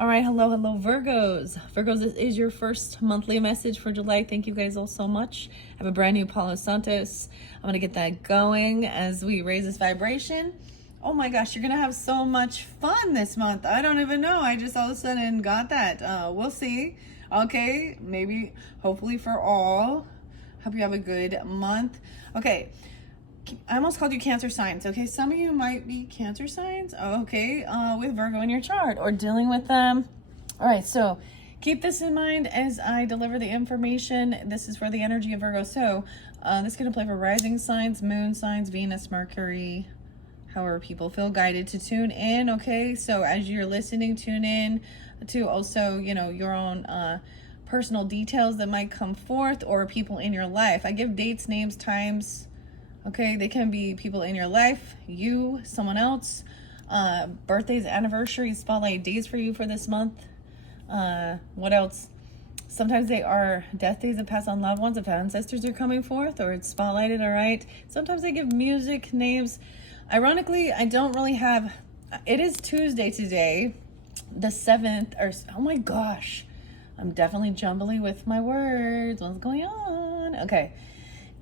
All right, hello, Virgos. Virgos, this is your first monthly message for July. Thank you guys all so much. I have a brand new Palo Santos. I'm going to get that going as we raise this vibration. Oh my gosh, you're going to have so much fun this month. I don't even know. I just all of a sudden got that. We'll see. Okay, maybe, hopefully for all. Hope you have a good month. Okay. I almost called you Cancer signs. Okay, some of you might be Cancer signs. Okay, with Virgo in your chart or dealing with them. All right, so keep this in mind as I deliver the information. This is for the energy of Virgo. So this is going to play for rising signs, moon signs, Venus, Mercury, however people feel guided to tune in. Okay, so as you're listening, tune in to also, you know, your own personal details that might come forth or people in your life. I give dates, names, times. Okay, they can be people in your life, you, someone else, birthdays, anniversaries, spotlight days for you for this month. What else? Sometimes they are death days of past on loved ones, if ancestors are coming forth, or it's spotlighted, all right? Sometimes they give music, names. Ironically, I don't really have, it is Tuesday today, the 7th, or, oh my gosh, I'm definitely jumbly with my words. What's going on? Okay.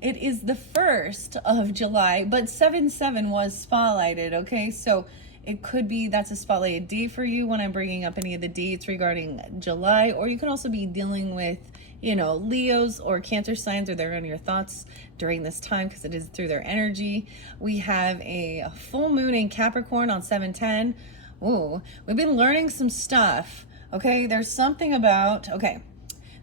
It is the 1st of July, but 7/7 was spotlighted, okay? So it could be that's a spotlighted date for you when I'm bringing up any of the dates regarding July, or you could also be dealing with, you know, Leos or Cancer signs, or they're on your thoughts during this time because it is through their energy. We have a full moon in Capricorn on 7/10. Ooh, we've been learning some stuff, okay? There's something about, okay.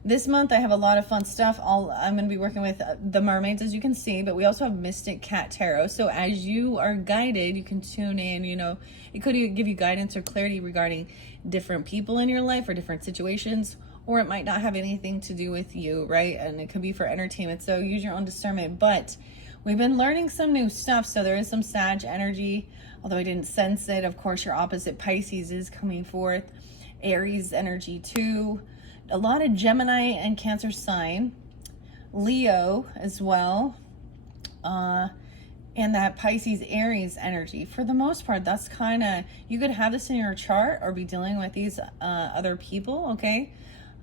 This month, I have a lot of fun stuff. I'm going to be working with the mermaids, as you can see, but we also have Mystic Cat Tarot. So as you are guided, you can tune in, you know, it could give you guidance or clarity regarding different people in your life or different situations, or it might not have anything to do with you, right? And it could be for entertainment. So use your own discernment. But we've been learning some new stuff. So there is some Sag energy, although I didn't sense it. Of course, your opposite Pisces is coming forth. Aries energy too. A lot of Gemini and Cancer sign, Leo as well, and that Pisces Aries energy. For the most part, that's kind of, you could have this in your chart or be dealing with these other people, okay?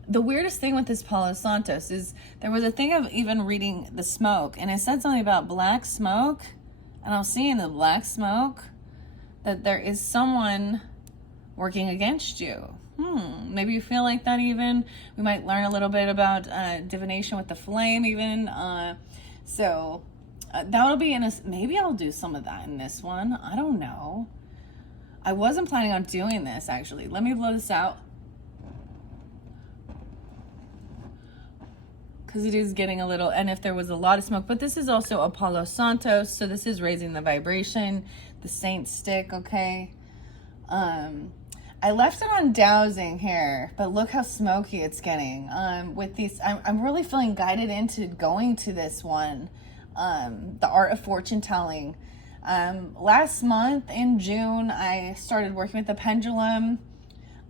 The weirdest thing with this Palo Santos is there was a thing of even reading the smoke, and it said something about black smoke, and I was seeing the black smoke, that there is someone working against you. Maybe you feel like that even. We might learn a little bit about divination with the flame even. So that'll be in a, maybe I'll do some of that in this one. I don't know. I wasn't planning on doing this actually. Let me blow this out. Because it is getting a little, and if there was a lot of smoke, but this is also a Palo Santos, so this is raising the vibration, the saint stick, okay? I left it on dowsing here, but look how smoky it's getting. With these, I'm really feeling guided into going to this one, the art of fortune telling. Last month in June, I started working with the pendulum,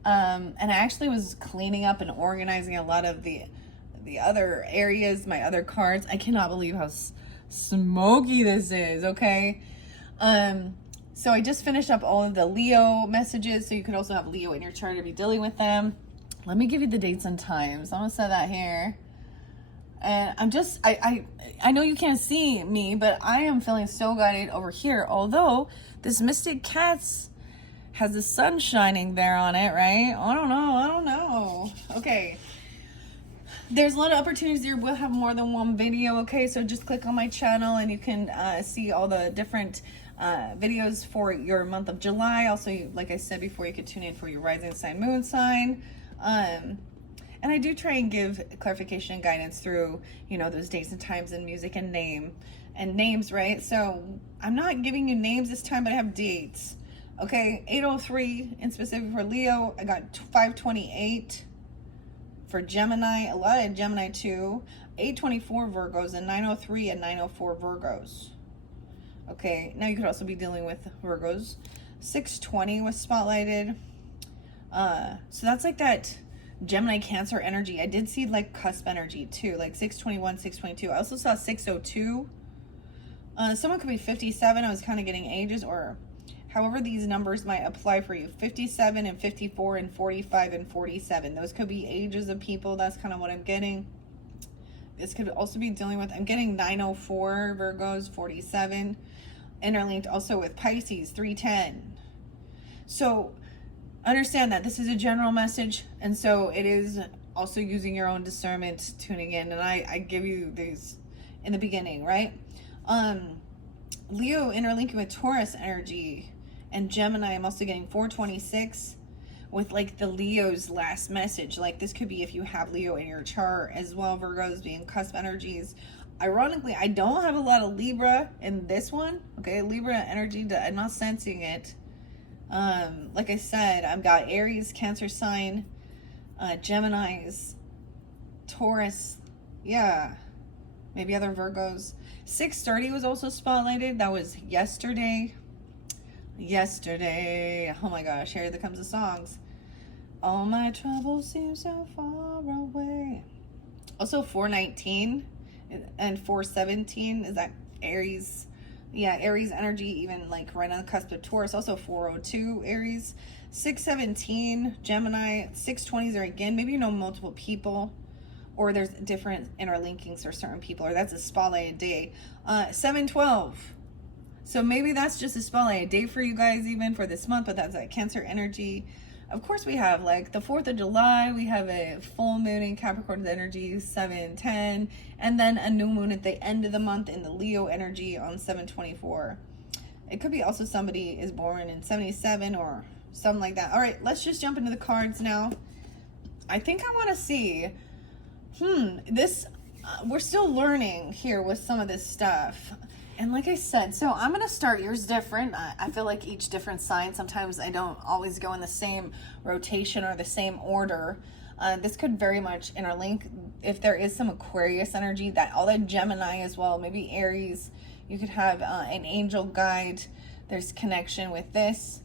and I actually was cleaning up and organizing a lot of the other areas, my other cards. I cannot believe how smoky this is, okay? So I just finished up all of the Leo messages, so you could also have Leo in your chart to be dealing with them. Let me give you the dates and times. I'm gonna set that here. And I'm just, I know you can't see me, but I am feeling so guided over here. Although this Mystic Cats has the sun shining there on it, right? I don't know. Okay. There's a lot of opportunities here. We'll have more than one video, okay? So just click on my channel and you can see all the different videos for your month of July. Also, like I said before, you could tune in for your rising sign, moon sign. And I do try and give clarification and guidance through, you know, those dates and times and music and names, right? So I'm not giving you names this time, but I have dates. Okay, 803 in specific for Leo. I got 528 for Gemini, a lot of Gemini too. 824 Virgos and 903 and 904 Virgos. Okay, now you could also be dealing with Virgos. 620 was spotlighted. So that's like that Gemini Cancer energy. I did see like cusp energy too, like 621, 622. I also saw 602. Someone could be 57. I was kind of getting ages or however these numbers might apply for you. 57 and 54 and 45 and 47. Those could be ages of people. That's kind of what I'm getting. This could also be dealing with, I'm getting 904 Virgos, 47. Interlinked also with Pisces, 310. So understand that this is a general message, and so it is also using your own discernment, tuning in. And I give you these in the beginning, right? Leo interlinking with Taurus energy, and Gemini, I'm also getting 426 with like the Leo's last message. Like this could be if you have Leo in your chart as well. Virgos being cusp energies. Ironically, I don't have a lot of Libra in this one. Okay, Libra energy, I'm not sensing it. Like I said, I've got Aries, Cancer sign, Geminis, Taurus, yeah, maybe other Virgos. 6:30 was also spotlighted. That was yesterday. Oh my gosh, here comes the songs. All my troubles seem so far away. Also 419 and 417, is that Aries? Yeah, Aries energy, even like right on the cusp of Taurus. Also 402 Aries. 617 Gemini. 620s are again, maybe you know multiple people, or there's different interlinkings for certain people, or that's a spotlighted day. 712. So maybe that's just a spotlighted day for you guys even for this month, but that's that Cancer energy. Of course, we have like the 4th of July, we have a full moon in Capricorn's energy, 7:10, and then a new moon at the end of the month in the Leo energy on 7:24. It could be also somebody is born in 77 or something like that. All right, let's just jump into the cards now. I think I want to see, this, we're still learning here with some of this stuff. And like I said, so I'm going to start yours different. I feel like each different sign, sometimes I don't always go in the same rotation or the same order. This could very much interlink. If there is some Aquarius energy, that all that Gemini as well, maybe Aries, you could have an angel guide. There's connection with this.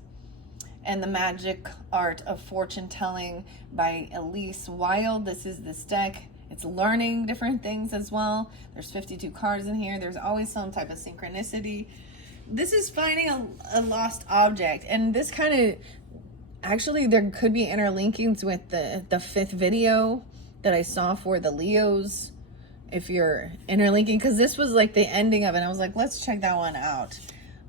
And the Magic Art of Fortune Telling by Elise Wilde. This is this deck. It's learning different things as well. There's 52 cards in here. There's always some type of synchronicity. This is finding a lost object. And this kind of, actually there could be interlinkings with the 5th video that I saw for the Leos. If you're interlinking, because this was like the ending of it. I was like, let's check that one out.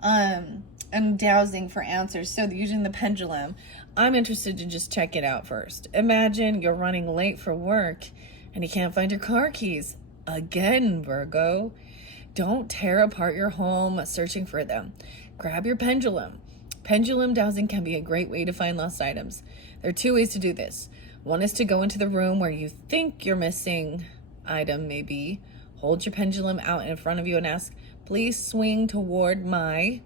I'm dowsing for answers. So using the pendulum, I'm interested to just check it out first. Imagine you're running late for work and you can't find your car keys. Again, Virgo. Don't tear apart your home searching for them. Grab your pendulum. Pendulum dowsing can be a great way to find lost items. There are 2 ways to do this. One is to go into the room where you think your missing item may be. Hold your pendulum out in front of you and ask, please swing toward my...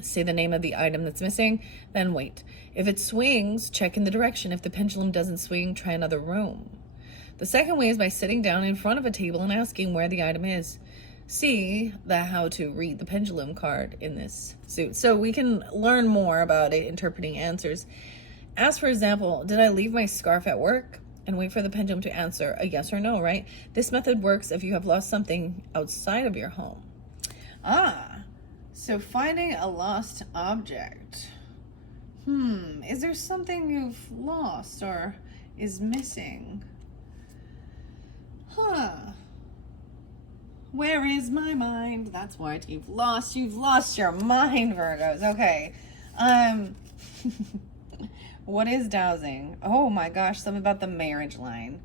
Say the name of the item that's missing, then wait. If it swings, check in the direction. If the pendulum doesn't swing, try another room. The second way is by sitting down in front of a table and asking where the item is. See how to read the pendulum card in this suit. So we can learn more about it, interpreting answers. Ask, for example, did I leave my scarf at work? And wait for the pendulum to answer a yes or no, right? This method works if you have lost something outside of your home. So finding a lost object. Is there something you've lost or is missing? Where is my mind? That's what you've lost your mind, Virgos. Okay. What is dowsing? Oh my gosh, something about the marriage line.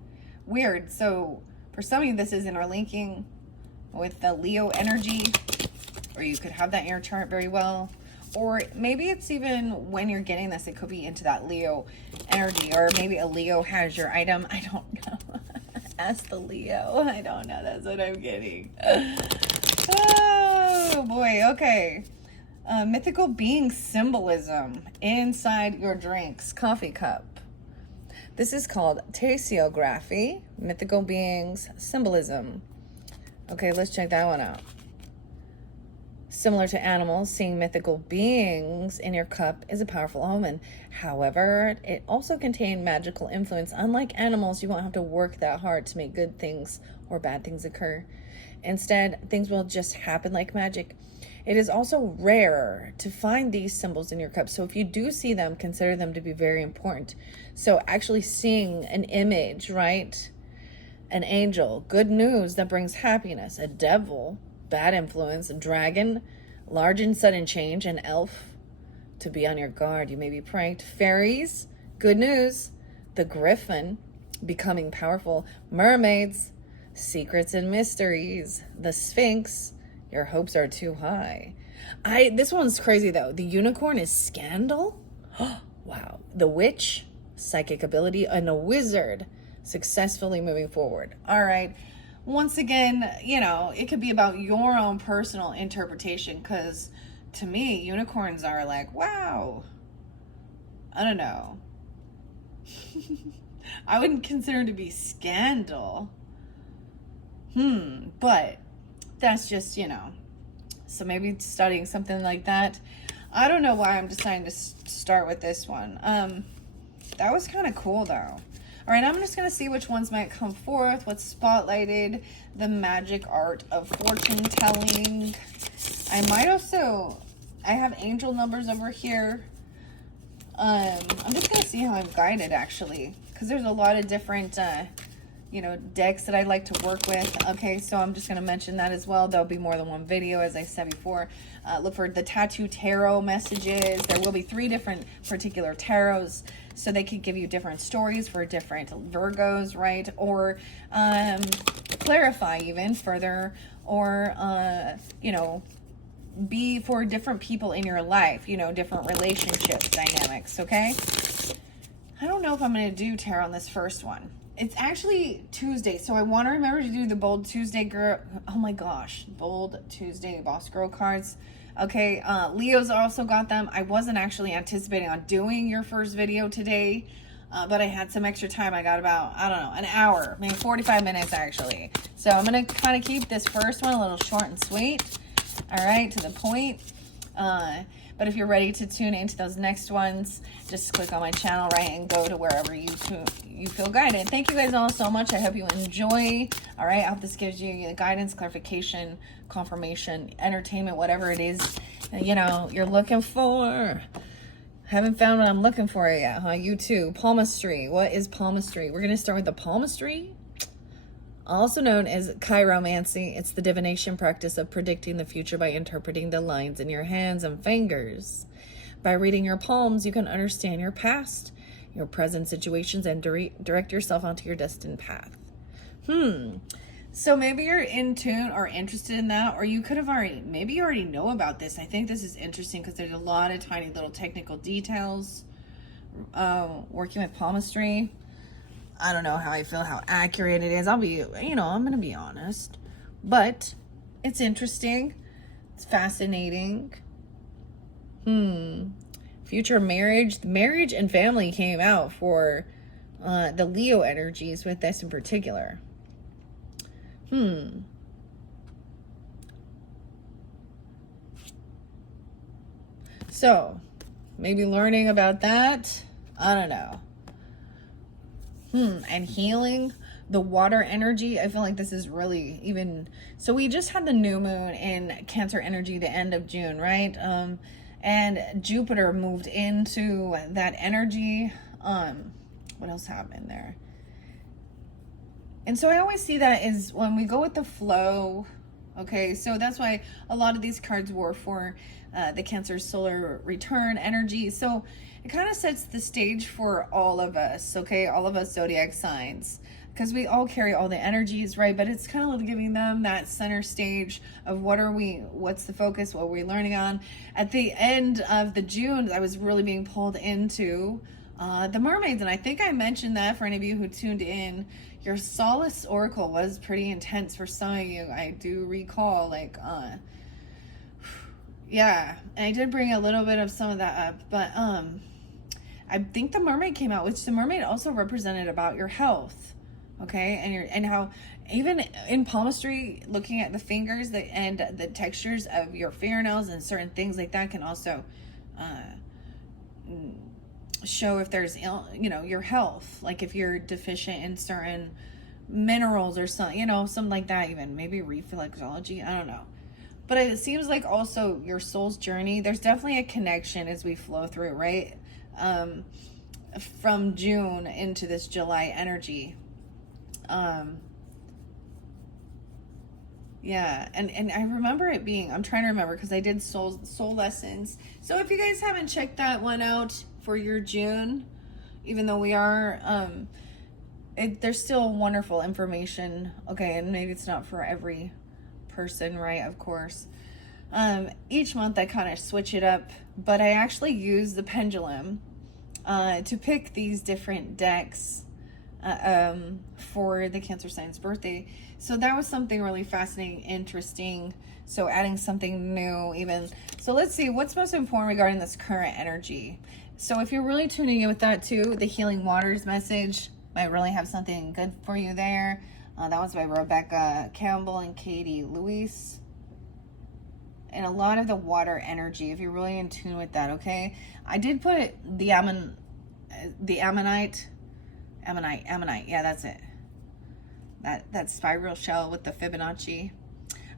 Weird. So for some of you, this is interlinking with the Leo energy, or you could have that in your chart very well. Or maybe it's even when you're getting this, it could be into that Leo energy, or maybe a Leo has your item. I don't know. Ask the Leo. I don't know. That's what I'm getting. Oh boy. Okay. Mythical being symbolism inside your drinks. Coffee cup. This is called tasiography. Mythical beings symbolism. Okay, let's check that one out. Similar to animals, seeing mythical beings in your cup is a powerful omen. However, it also contains magical influence. Unlike animals, you won't have to work that hard to make good things or bad things occur. Instead, things will just happen like magic. It is also rare to find these symbols in your cup. So if you do see them, consider them to be very important. So actually seeing an image, right? An angel, good news that brings happiness. A devil, bad influence. A dragon, large and sudden change. An elf, to be on your guard. You may be pranked. Fairies, good news. The griffin, becoming powerful. Mermaids, secrets and mysteries. The sphinx, your hopes are too high. This one's crazy though. The unicorn is scandal. Wow. The witch, psychic ability. And a wizard, successfully moving forward. All right. Once again, you know, it could be about your own personal interpretation, because to me, unicorns are like, wow. I don't know. I wouldn't consider it to be scandal. But that's just, you know, so maybe studying something like that. I don't know why I'm deciding to start with this one. That was kind of cool though. All right, I'm just going to see which ones might come forth. What's spotlighted? The magic art of fortune telling. I might also, I have angel numbers over here. I'm just going to see how I'm guided actually, because there's a lot of different, you know, decks that I like to work with. Okay, so I'm just going to mention that as well. There'll be more than one video, as I said before. Look for the Tattoo Tarot messages. There will be 3 different particular tarots, so they could give you different stories for different Virgos, right? Or clarify even further, or, you know, be for different people in your life, you know, different relationships, dynamics, okay? I don't know if I'm going to do tarot on this first one. It's actually Tuesday, so I want to remember to do the Bold Tuesday girl. Oh my gosh, Bold Tuesday Boss Girl cards. Okay, Leo's also got them. I wasn't actually anticipating on doing your first video today, but I had some extra time. I got about, I don't know, an hour, maybe 45 minutes actually. So I'm going to kind of keep this first one a little short and sweet. All right, to the point. But if you're ready to tune into those next ones, just click on my channel, right, and go to wherever you feel guided. Thank you guys all so much. I hope you enjoy. All right, I hope this gives you the guidance, clarification, confirmation, entertainment, whatever it is, you know, you're looking for. Haven't found what I'm looking for yet, huh? You too. Palmistry. What is palmistry? We're going to start with the palmistry, also known as chiromancy. It's the divination practice of predicting the future by interpreting the lines in your hands and fingers. By reading your palms, you can understand your past, your present situations, and direct yourself onto your destined path. So maybe you're in tune or interested in that, or you could have maybe you already know about this. I think this is interesting because there's a lot of tiny little technical details working with palmistry. I don't know how I feel, how accurate it is. I'm going to be honest. But it's interesting. It's fascinating. Future marriage. Marriage and family came out for the Leo energies with this in particular. So, maybe learning about that. I don't know. And healing, the water energy. I feel like this is really even. So we just had the new moon in Cancer energy the end of June, right? And Jupiter moved into that energy. What else happened there? And so I always see that is when we go with the flow. Okay, so that's why a lot of these cards were for the Cancer solar return energy. So it kind of sets the stage for all of us, okay? All of us zodiac signs, because we all carry all the energies, right? But it's kind of giving them that center stage of what's the focus, what we're learning on. At the end of the June, I was really being pulled into the mermaids, and I think I mentioned that for any of you who tuned in. Your Solace Oracle was pretty intense for some of you. I do recall, like, yeah, and I did bring a little bit of some of that up, but I think the mermaid came out, which the mermaid also represented about your health, okay, and how even in palmistry, looking at the fingers and the textures of your fingernails and certain things like that can also show if there's, you know, your health, like if you're deficient in certain minerals or something, you know, something like that. Even maybe reflexology, I don't know. But it seems like also your soul's journey, there's definitely a connection as we flow through, right? From June into this July energy. Yeah, and I remember it being, I'm trying to remember because I did soul lessons. So if you guys haven't checked that one out for your June, even though we are, there's still wonderful information. Okay, and maybe it's not for every person, right? Of course. Each month I kind of switch it up, but I actually use the pendulum to pick these different decks for the Cancer sign's birthday. So that was something really fascinating, interesting. So adding something new even. So let's see what's most important regarding this current energy. So if you're really tuning in with that too, the Healing Waters message might really have something good for you there. That was by Rebecca Campbell and Katie Lewis. And a lot of the water energy, if you're really in tune with that, okay? I did put the ammonite, yeah, that's it. That spiral shell with the Fibonacci.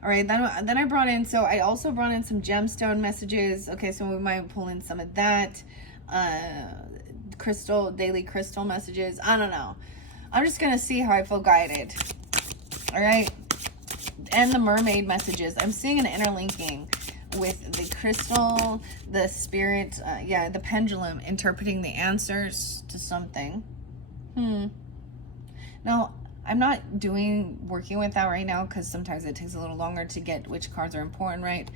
All right, then I brought in, so I also brought in some gemstone messages. Okay, so we might pull in some of that. Daily crystal messages. I don't know. I'm just going to see how I feel guided. All right. And the mermaid messages. I'm seeing an interlinking with the crystal, the spirit, the pendulum, interpreting the answers to something. Now, I'm not working with that right now because sometimes it takes a little longer to get which cards are important, right?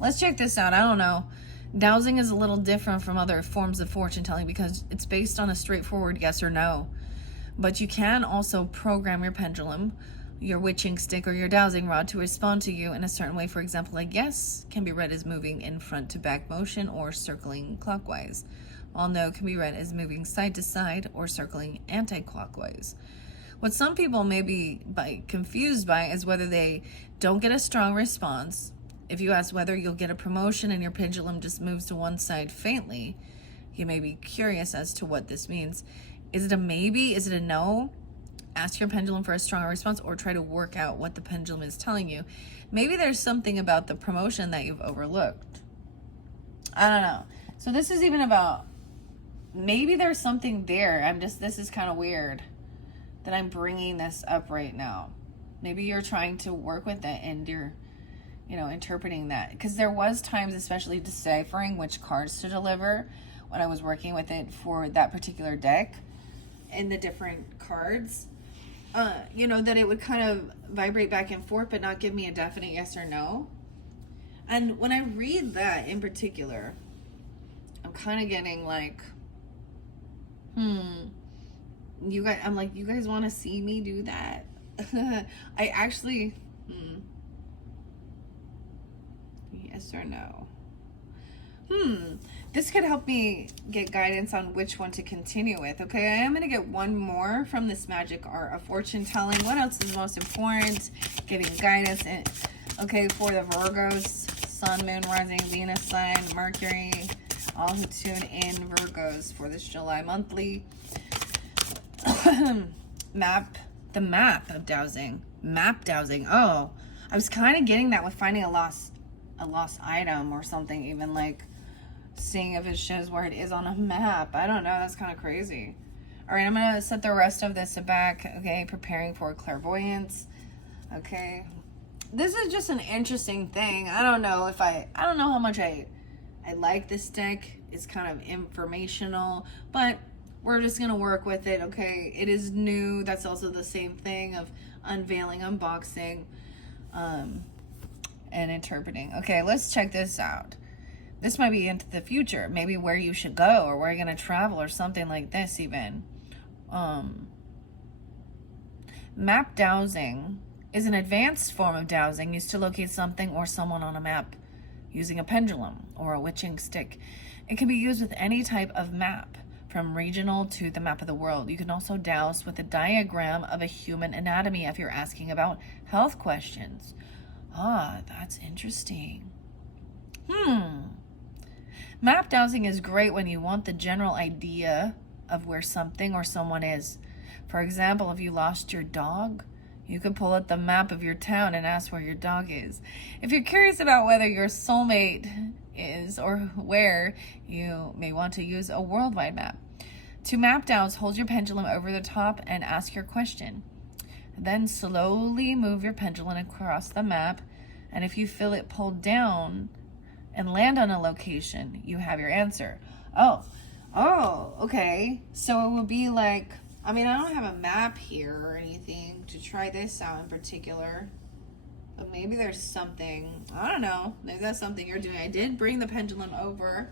Let's check this out. I don't know. Dowsing is a little different from other forms of fortune telling because it's based on a straightforward yes or no. But you can also program your pendulum, your witching stick, or your dowsing rod to respond to you in a certain way. For example, a yes can be read as moving in front to back motion or circling clockwise, while no can be read as moving side to side or circling anti-clockwise. What some people may be confused by is whether they don't get a strong response. If you ask whether you'll get a promotion and your pendulum just moves to one side faintly, you may be curious as to what this means. Is it a maybe? Is it a no? Ask your pendulum for a stronger response or try to work out what the pendulum is telling you. Maybe there's something about the promotion that you've overlooked. I don't know. So this is even about, maybe there's something there. This is kind of weird that I'm bringing this up right now. Maybe you're trying to work with it and you're, interpreting that. Because there was times, especially deciphering which cards to deliver when I was working with it for that particular deck and the different cards. That it would kind of vibrate back and forth but not give me a definite yes or no. And when I read that in particular, I'm kind of getting like, you guys want to see me do that? I actually, yes or no? This could help me get guidance on which one to continue with. Okay, I am going to get one more from this magic art of fortune telling. What else is most important? Giving guidance. Okay, for the Virgos, Sun, Moon, Rising, Venus sign, Mercury, all who tune in, Virgos, for this July monthly. The map of dowsing. Map dowsing. Oh, I was kind of getting that with finding a lost item or something, even like seeing if it shows where it is on a map. I don't know. That's kind of crazy. All right, I'm going to set the rest of this back. Okay, preparing for clairvoyance. Okay. This is just an interesting thing. I don't know how much I like this deck. It's kind of informational, but we're just going to work with it. Okay. It is new. That's also the same thing of unveiling, unboxing, and interpreting. Okay, let's check this out. This might be into the future, maybe where you should go or where you're going to travel or something like this even. Map dowsing is an advanced form of dowsing used to locate something or someone on a map using a pendulum or a witching stick. It can be used with any type of map, from regional to the map of the world. You can also dowse with a diagram of a human anatomy if you're asking about health questions. Ah, that's interesting. Map dowsing is great when you want the general idea of where something or someone is. For example, if you lost your dog, You could pull up the map of your town and ask where your dog is. If you're curious about whether your soulmate is or where, you may want to use a worldwide map. To map downs, hold your pendulum over the top and ask your question. Then slowly move your pendulum across the map, and if you feel it pulled down and land on a location, you have your answer. Oh, okay. So it would be like, I mean, I don't have a map here or anything to try this out in particular, but maybe there's something, I don't know, maybe that's something you're doing. I did bring the pendulum over.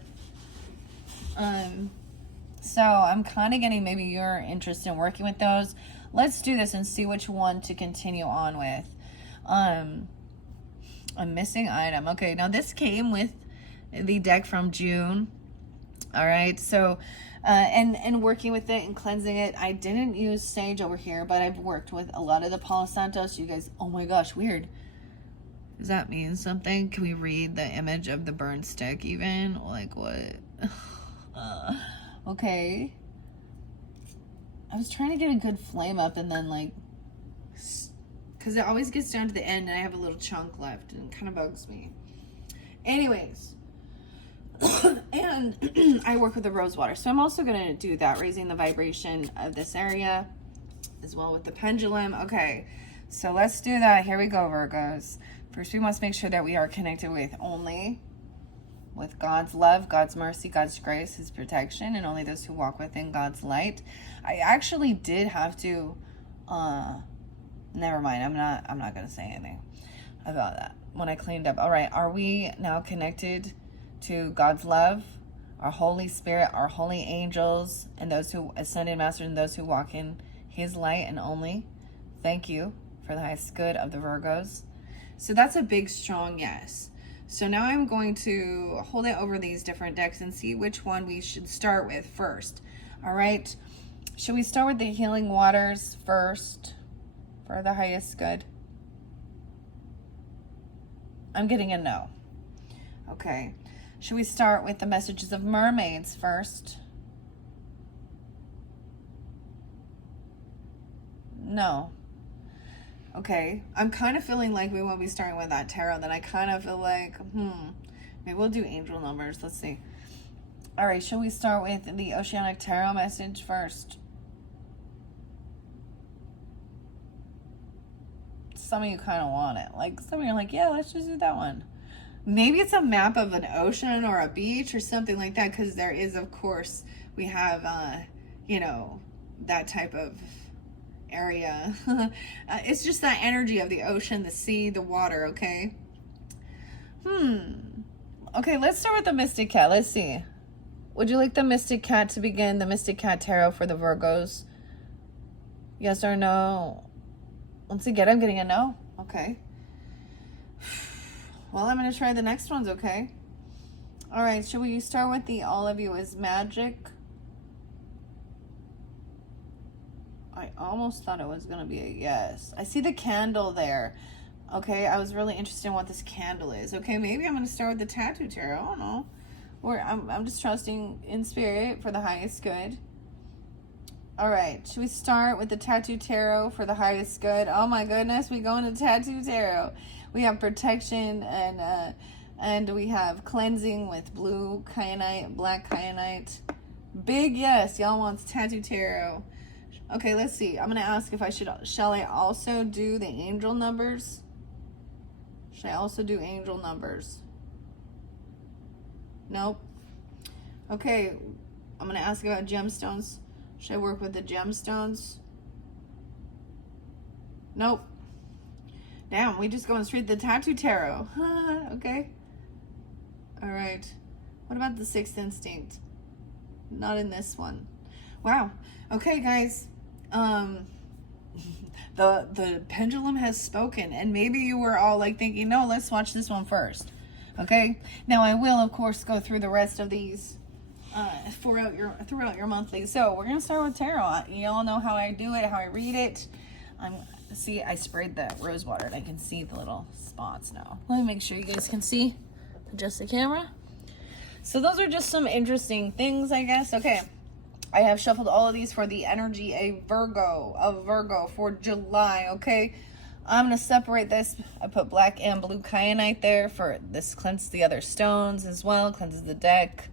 So I'm kind of getting maybe you're interested in working with those. Let's do this and see which one to continue on with. A missing item. Okay, now this came with the deck from June. All right, so and working with it and cleansing it. I didn't use sage over here, but I've worked with a lot of the Palo Santos. You guys, oh my gosh, weird. Does that mean something? Can we read the image of the burned stick even? Like what? Okay. I was trying to get a good flame up and then like, because it always gets down to the end and I have a little chunk left and it kind of bugs me. Anyways, and I work with the rose water. So I'm also going to do that, raising the vibration of this area as well with the pendulum. Okay, so let's do that. Here we go, Virgos. First, we must make sure that we are connected with God's love, God's mercy, God's grace, his protection, and only those who walk within God's light. I actually did have to, never mind. I'm not going to say anything about that when I cleaned up. All right. Are we now connected to God's love, our Holy Spirit, our holy angels, and those who ascended masters and those who walk in his light and only? Thank you for the highest good of the Virgos. So that's a big, strong yes. So now I'm going to hold it over these different decks and see which one we should start with first. All right. Should we start with the healing waters first for the highest good? I'm getting a no. Okay. Should we start with the messages of mermaids first? No. Okay, I'm kind of feeling like we won't be starting with that tarot. Then I kind of feel like, maybe we'll do angel numbers. Let's see. All right, should we start with the Oceanic Tarot message first? Some of you kind of want it. Like, some of you are like, yeah, let's just do that one. Maybe it's a map of an ocean or a beach or something like that, because there is, of course, we have, that type of area. It's just that energy of the ocean, the sea, the water, okay? Okay, let's start with the Mystic Cat. Let's see. Would you like the Mystic Cat to begin the Mystic Cat Tarot for the Virgos? Yes or no? Once again, I'm getting a no. Okay. Well, I'm going to try the next ones, okay? All right, should we start with the All of You is Magic? I almost thought it was going to be a yes. I see the candle there. Okay, I was really interested in what this candle is. Okay, maybe I'm going to start with the Tattoo Tarot. I don't know. Or I'm just trusting in spirit for the highest good. All right, should we start with the Tattoo Tarot for the highest good? Oh my goodness, we go into Tattoo Tarot. We have protection and we have cleansing with blue kyanite, black kyanite. Big yes, y'all wants Tattoo Tarot. Okay, let's see. I'm going to ask if shall I also do the angel numbers? Should I also do angel numbers? Nope. Okay, I'm going to ask about gemstones. Should I work with the gemstones? Nope. Damn, we just going straight to the Tattoo Tarot. Okay. All right. What about the Sixth Instinct? Not in this one. Wow. Okay, guys. The pendulum has spoken, and maybe you were all like thinking, no, let's watch this one first. Okay. Now I will, of course, go through the rest of these throughout your monthly. So we're gonna start with tarot. You all know how I do it, how I read it. See, I sprayed the rose water, and I can see the little spots now. Let me make sure you guys can see. Adjust the camera. So those are just some interesting things, I guess. Okay. I have shuffled all of these for the energy of Virgo for July, okay? I'm going to separate this. I put black and blue kyanite there for this, cleanses the other stones as well, cleanses the deck.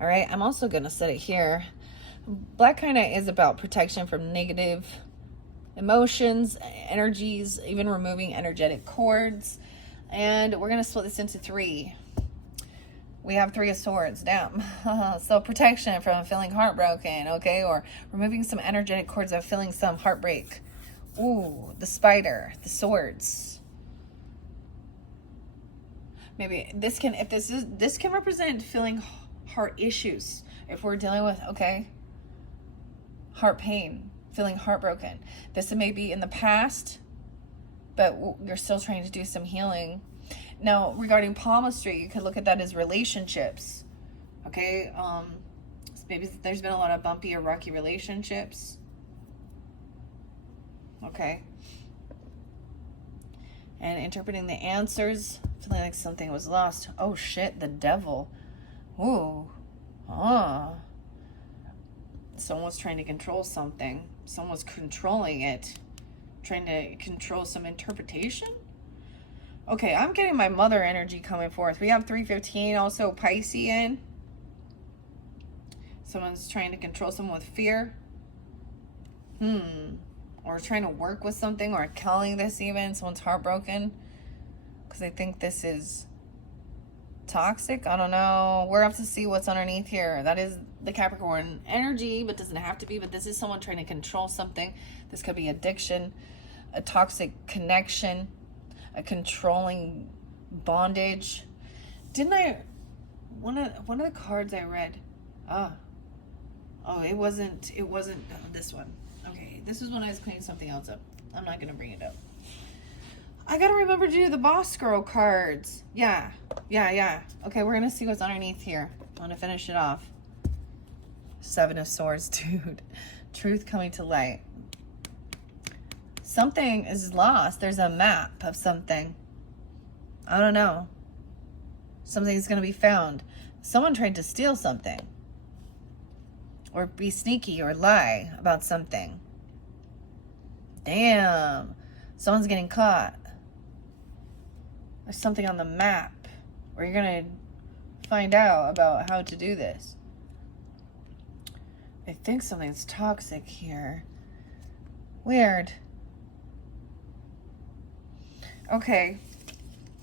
All right, I'm also going to set it here. Black kyanite is about protection from negative emotions, energies, even removing energetic cords. And we're going to split this into 3. We have 3 of swords, damn. So protection from feeling heartbroken, okay? Or removing some energetic cords of feeling some heartbreak. Ooh, the spider, the swords. Maybe this can, if this can represent feeling heart issues. If we're dealing with, okay, heart pain, feeling heartbroken. This may be in the past, but you're still trying to do some healing. Now, regarding palmistry, you could look at that as relationships. Okay, maybe there's been a lot of bumpy or rocky relationships. Okay. And interpreting the answers, feeling like something was lost. Oh shit, the devil. Ooh. Someone's trying to control something. Someone's controlling it. Trying to control some interpretation? Okay, I'm getting my mother energy coming forth. We have 315, also Piscean. Someone's trying to control someone with fear. Or trying to work with something, or calling this even. Someone's heartbroken because they think this is toxic. I don't know. We're up to see what's underneath here. That is the Capricorn energy, but doesn't have to be. But this is someone trying to control something. This could be addiction, a toxic connection, a controlling bondage. Didn't I, one of the cards I read, it wasn't this one. Okay, this is when I was cleaning something else up. I'm not gonna bring it up. I gotta remember to do the boss girl cards. Yeah. Okay, we're gonna see what's underneath here. I want to finish it off. 7 of Swords, dude. Truth coming to light. Something is lost. There's a map of something. I don't know. Something's gonna be found. Someone tried to steal something. Or be sneaky or lie about something. Damn. Someone's getting caught. There's something on the map where you're going to find out about how to do this. I think something's toxic here. Weird. Okay.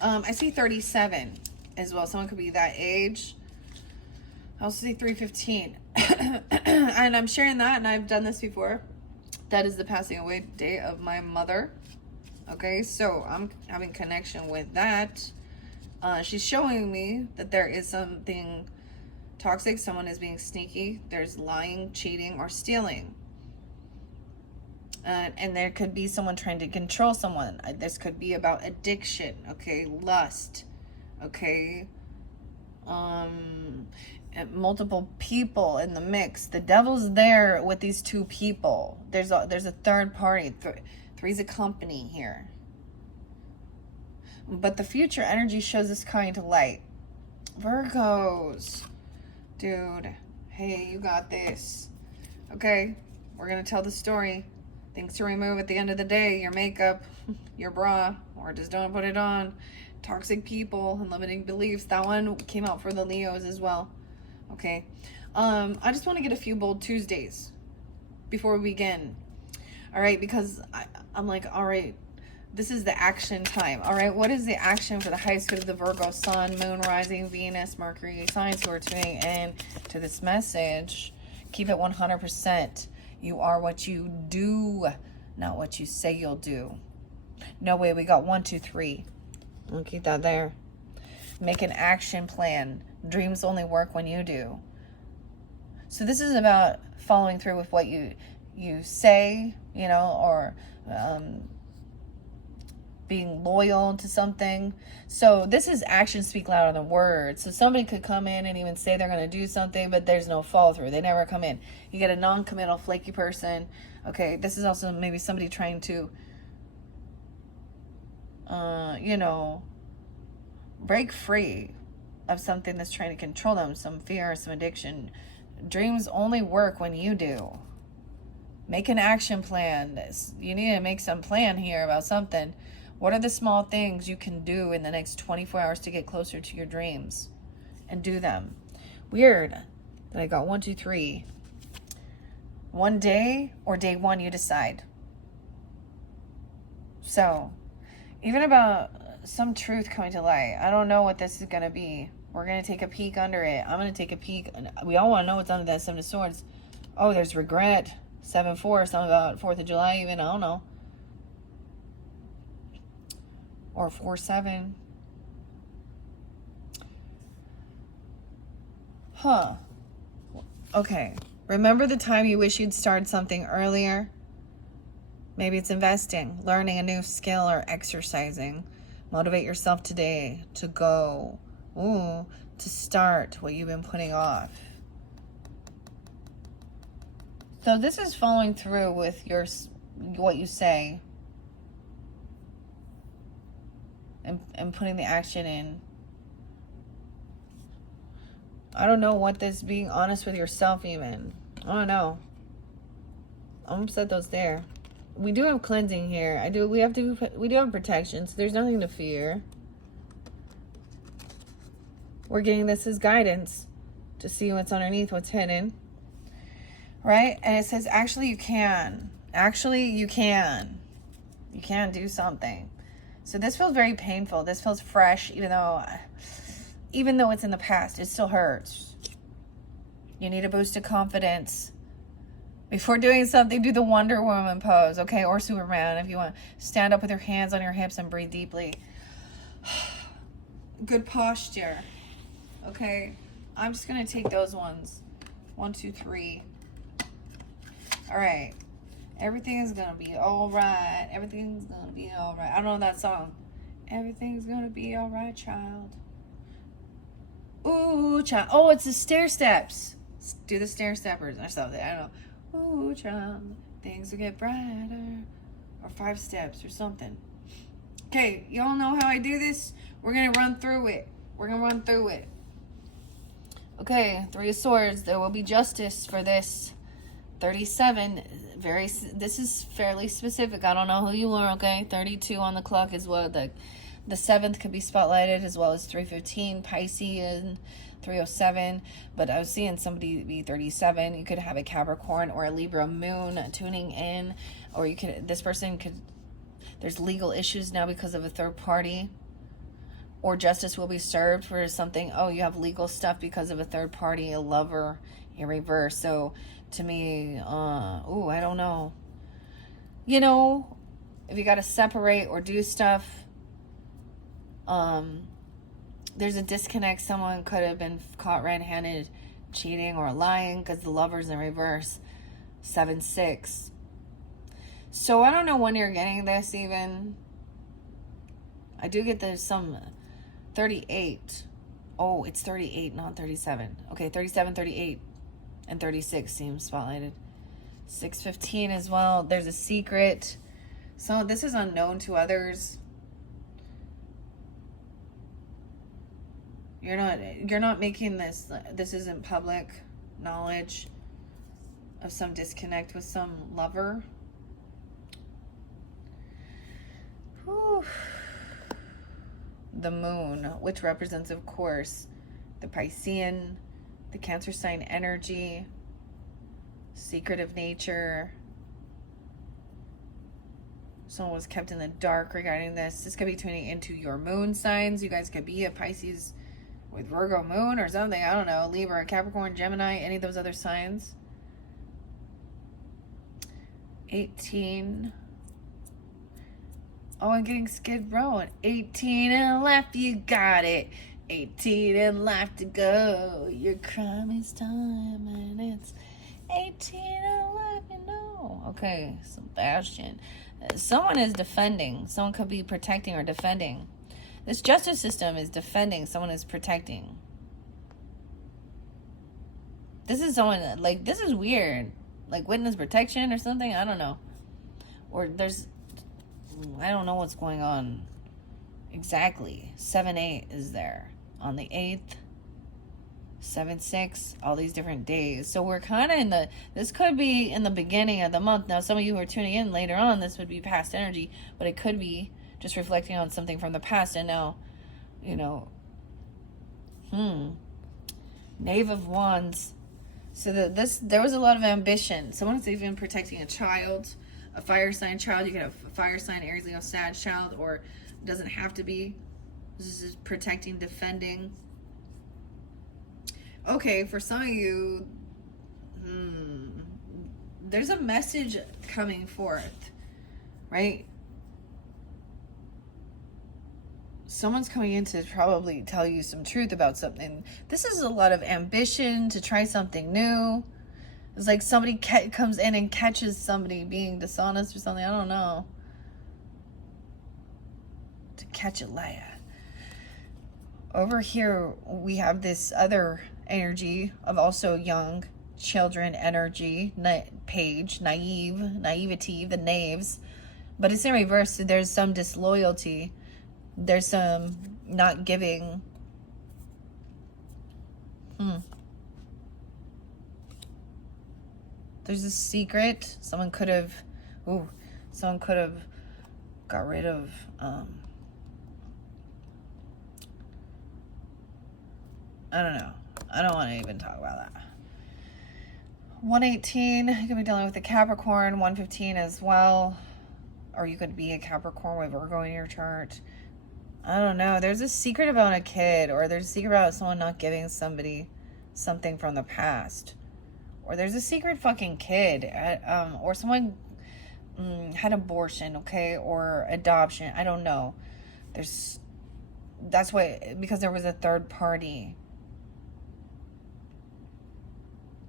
I see 37 as well. Someone could be that age. I also see 315. And I'm sharing that, and I've done this before. That is the passing away date of my mother. Okay, so I'm having connection with that. She's showing me that there is something toxic. Someone is being sneaky. There's lying, cheating, or stealing. And there could be someone trying to control someone. This could be about addiction, okay, lust, okay, multiple people in the mix. The devil's there with these 2 people. There's a third party. Three's a company here. But the future energy shows this coming to light. Virgos, dude, hey, you got this. Okay, we're gonna tell the story. Things to remove at the end of the day: your makeup, your bra, or just don't put it on. Toxic people and limiting beliefs. That one came out for the Leos as well. Okay, I just want to get a few bold Tuesdays before we begin. All right, because I'm like, all right, this is the action time. All right, what is the action for the highest good of the Virgo Sun, Moon, Rising, Venus, Mercury signs who are tuning in to this message? Keep it 100%. You are what you do, not what you say you'll do. No way, we got 1, 2, 3. I'll keep that there. Make an action plan. Dreams only work when you do. So this is about following through with what you say, you know, or being loyal to something. So this is actions speak louder than words. So somebody could come in and even say they're going to do something, but there's no follow through. They never come in. You get a non-committal, flaky person. Okay, this is also maybe somebody trying to, you know, break free of something that's trying to control them, some fear, some addiction, Dreams only work when you do. Make an action plan. You need to make some plan here about something. What are the small things you can do in the next 24 hours to get closer to your dreams? And do them. Weird that I got 1, 2, 3. One day or day one, you decide. So, even about some truth coming to light, I don't know what this is going to be. We're going to take a peek under it. I'm going to take a peek. We all want to know what's under that 7 of Swords. Oh, there's regret. 7-4, something about 4th of July even. I don't know. Or 4-7. Huh. Okay. Remember the time you wish you'd started something earlier? Maybe it's investing, learning a new skill, or exercising. Motivate yourself today to go. To start what you've been putting off. So this is following through with what you say. And putting the action in. I don't know what this being honest with yourself even. I don't know. I'm gonna set those there. We do have cleansing here. We do have protection, so there's nothing to fear. We're getting this as guidance to see what's underneath, what's hidden. Right? And it says, actually you can. Actually you can. You can do something. So this feels very painful. This feels fresh, even though it's in the past, it still hurts. You need a boost of confidence. Before doing something, do the Wonder Woman pose, okay? Or Superman if you want. Stand up with your hands on your hips and breathe deeply. Good posture. Okay? I'm just going to take those ones. 1, 2, 3. All right. Everything is going to be all right. Everything's going to be all right. I don't know that song. Everything's going to be all right, child. Ooh, child. Oh, it's the stair steps. Do the stair steppers or something. I don't know. Ooh, child. Things will get brighter. Or 5 steps or something. Okay, y'all know how I do this? We're going to run through it. Okay, 3 of Swords. There will be justice for this. 37, this is fairly specific. I don't know who you are, okay? 32 on the clock is what the 7th could be spotlighted, as well as 315, Pisces, and 307. But I was seeing somebody be 37. You could have a Capricorn or a Libra moon tuning in, or this person could, there's legal issues now because of a third party, or justice will be served for something. Oh, you have legal stuff because of a third party, a lover in reverse. So to me, I don't know. You know, if you got to separate or do stuff, there's a disconnect. Someone could have been caught red-handed cheating or lying because the lover's in reverse. 7-6. So I don't know when you're getting this even. I do get there's some 38. Oh, it's 38, not 37. Okay, 37, 38. And 36 seems spotlighted. 615 as well. There's a secret. So this is unknown to others. You're not making this isn't public knowledge of some disconnect with some lover. Whew. The moon, which represents, of course, the Piscean, the Cancer sign energy, secretive nature. Someone was kept in the dark regarding this. This could be tuning into your moon signs. You guys could be a Pisces with Virgo moon or something. I don't know. Libra, Capricorn, Gemini, any of those other signs. 18. Oh, I'm getting Skid Row. 18 and left, you got it. 18 and left to go. Your crime is time, and it's 18 and left, you know. Okay, Sebastian. Someone is defending. Someone could be protecting or defending. This justice system is defending. Someone is protecting. This is someone, like, this is weird. Like witness protection or something. I don't know. Or I don't know what's going on exactly. 7-8 is there on the 8th. 7-6, all these different days. So we're kind of in the, this could be in the beginning of the month. Now, some of you who are tuning in later on, this would be past energy, but it could be just reflecting on something from the past. And now, you know, Knave of Wands. So there was a lot of ambition. Someone's even protecting a child, a fire sign child. You can have a fire sign, Aries, Leo, Sag child, or it doesn't have to be. This is protecting, defending. Okay, for some of you, there's a message coming forth, right? Someone's coming in to probably tell you some truth about something. This is a lot of ambition to try something new. It's like somebody comes in and catches somebody being dishonest or something. I don't know. To catch a liar. Over here, we have this other energy of also young children energy, page, naivety, the knaves. But it's in reverse. So there's some disloyalty. There's some not giving. There's a secret. Someone could have got rid of I don't know. I don't want to even talk about that. 118, you could be dealing with a Capricorn. 115 as well. Or you could be a Capricorn with Virgo in your chart. I don't know. There's a secret about a kid, or there's a secret about someone not giving somebody something from the past. Or there's a secret fucking kid. Or someone had abortion, okay? Or adoption. I don't know. That's why, because there was a third party.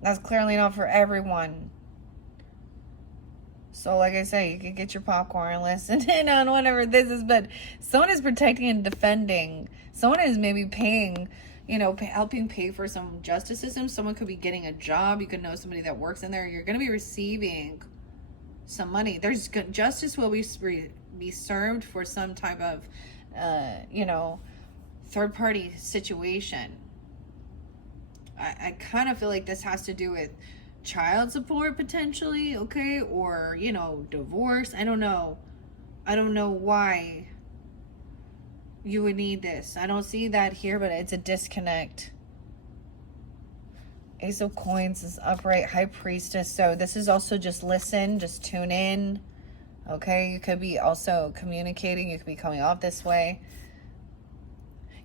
That's clearly not for everyone. So like I say, you can get your popcorn and listen in on whatever this is, but someone is protecting and defending. Someone is maybe paying, helping pay for some justice system. Someone could be getting a job. You could know somebody that works in there. You're going to be receiving some money. There's justice will be served for some type of, third party situation. I kind of feel like this has to do with child support potentially, okay? Or, divorce. I don't know. I don't know why you would need this. I don't see that here, but it's a disconnect. Ace of Coins is upright, High Priestess. So this is also just listen, just tune in, okay? You could be also communicating. You could be coming off this way.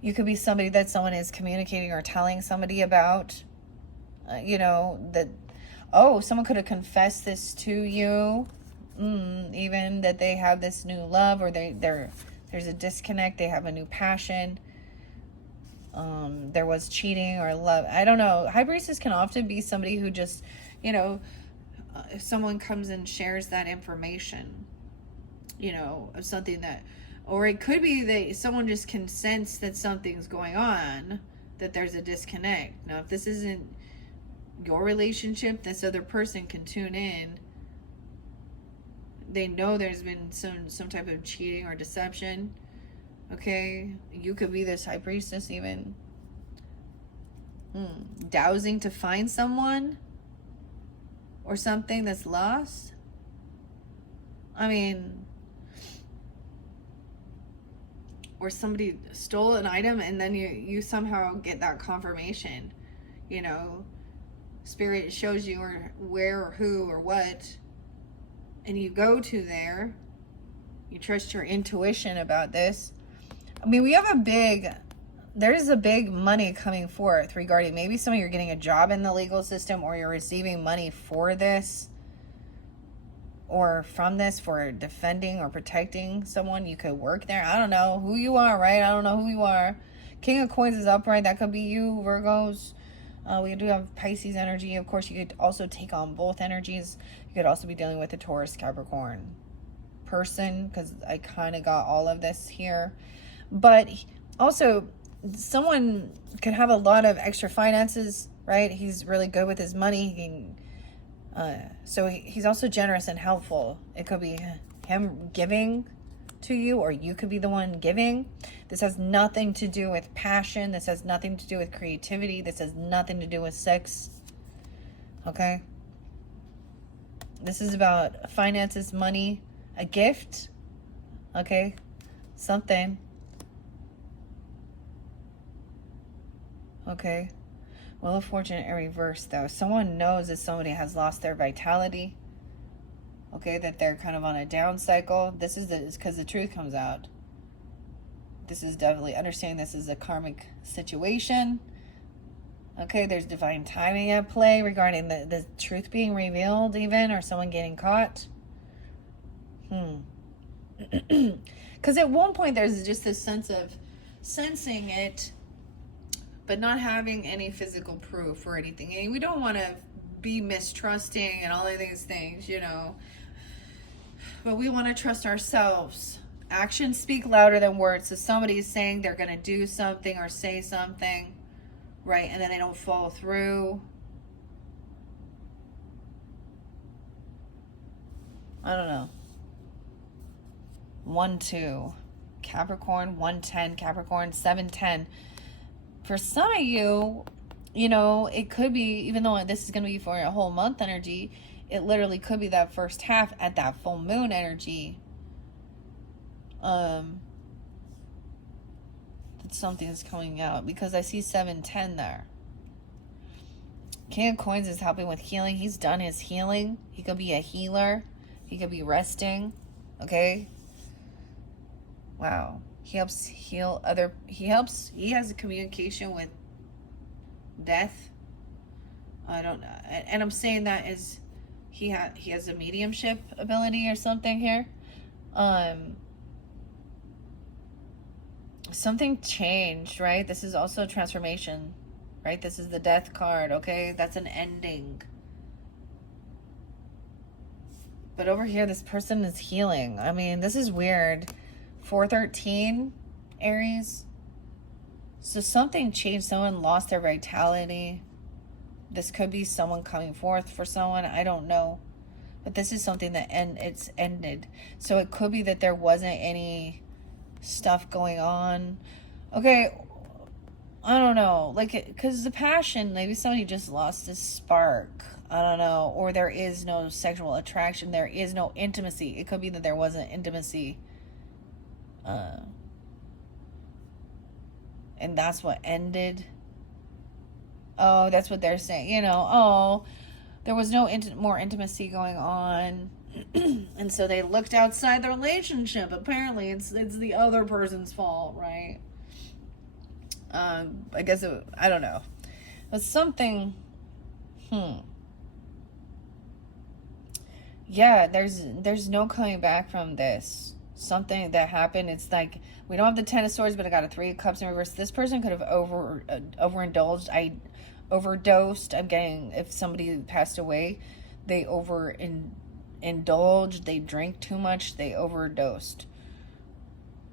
You could be somebody that someone is communicating or telling somebody about, someone could have confessed this to you, even that they have this new love, or there's a disconnect, they have a new passion. There was cheating or love. I don't know. High Priestess can often be somebody who just, if someone comes and shares that information, of something that, or it could be that someone just can sense that something's going on, that there's a disconnect. Now, if this isn't your relationship, this other person can tune in. They know there's been some type of cheating or deception. Okay? You could be this High Priestess even. Dowsing to find someone or something that's lost. I mean, or somebody stole an item and then you somehow get that confirmation. Spirit shows you where or who or what, and you go to there. You trust your intuition about this. I mean, there's a big money coming forth regarding, maybe some of you are getting a job in the legal system, or you're receiving money for this, or from this, for defending or protecting someone. You could work there. I don't know who you are, right? I don't know who you are. King of Coins is upright. That could be you, Virgos. We do have Pisces energy. Of course, you could also take on both energies. You could also be dealing with a Taurus, Capricorn person, because I kind of got all of this here. But also, someone could have a lot of extra finances, right? He's really good with his money. So he's also generous and helpful. It could be him giving to you, or you could be the one giving. This has nothing to do with passion. This has nothing to do with creativity. This has nothing to do with sex. Okay? This is about finances, money, a gift. Okay? Something. Okay? Wheel of Fortune in reverse, though. Someone knows that somebody has lost their vitality. Okay? That they're kind of on a down cycle. This is because the truth comes out. This is definitely understanding this is a karmic situation. Okay, there's divine timing at play regarding the truth being revealed even, or someone getting caught. Because at one point there's just this sense of sensing it, but not having any physical proof or anything. And we don't want to be mistrusting and all of these things, you know. But we want to trust ourselves. Actions speak louder than words. So somebody's saying they're going to do something or say something, right? And then they don't follow through. I don't know. 1-2 Capricorn, 1-10 Capricorn, 7-10. For some of you, you know, it could be, even though this is going to be for a whole month energy, it literally could be that first half at that full moon energy. That something is coming out, because I see 7-10 there. King of Coins is helping with healing. He's done his healing. He could be a healer. He could be resting. Okay. Wow. He helps heal other. He has a communication with death. I don't know. And I'm saying that is he has a mediumship ability or something here. Something changed, right? This is also a transformation, right? This is the death card, okay? That's an ending. But over here, this person is healing. I mean, this is weird. 413, Aries. So something changed. Someone lost their vitality. This could be someone coming forth for someone. I don't know. But this is something that it's ended. So it could be that there wasn't any stuff going on. Okay, I don't know. Like, because the passion, maybe somebody just lost this spark. I don't know. Or there is no sexual attraction. There is no intimacy. It could be that there wasn't intimacy. And that's what ended. Oh, that's what they're saying. You know, oh, there was no more intimacy going on. And so they looked outside the relationship. Apparently, it's the other person's fault, right? I guess I don't know. But something. Yeah, there's no coming back from this. Something that happened. It's like we don't have the 10 of Swords, but I got a 3 of Cups in reverse. This person could have overindulged. Overdosed. I'm getting, if somebody passed away, they indulged, they drank too much, they overdosed.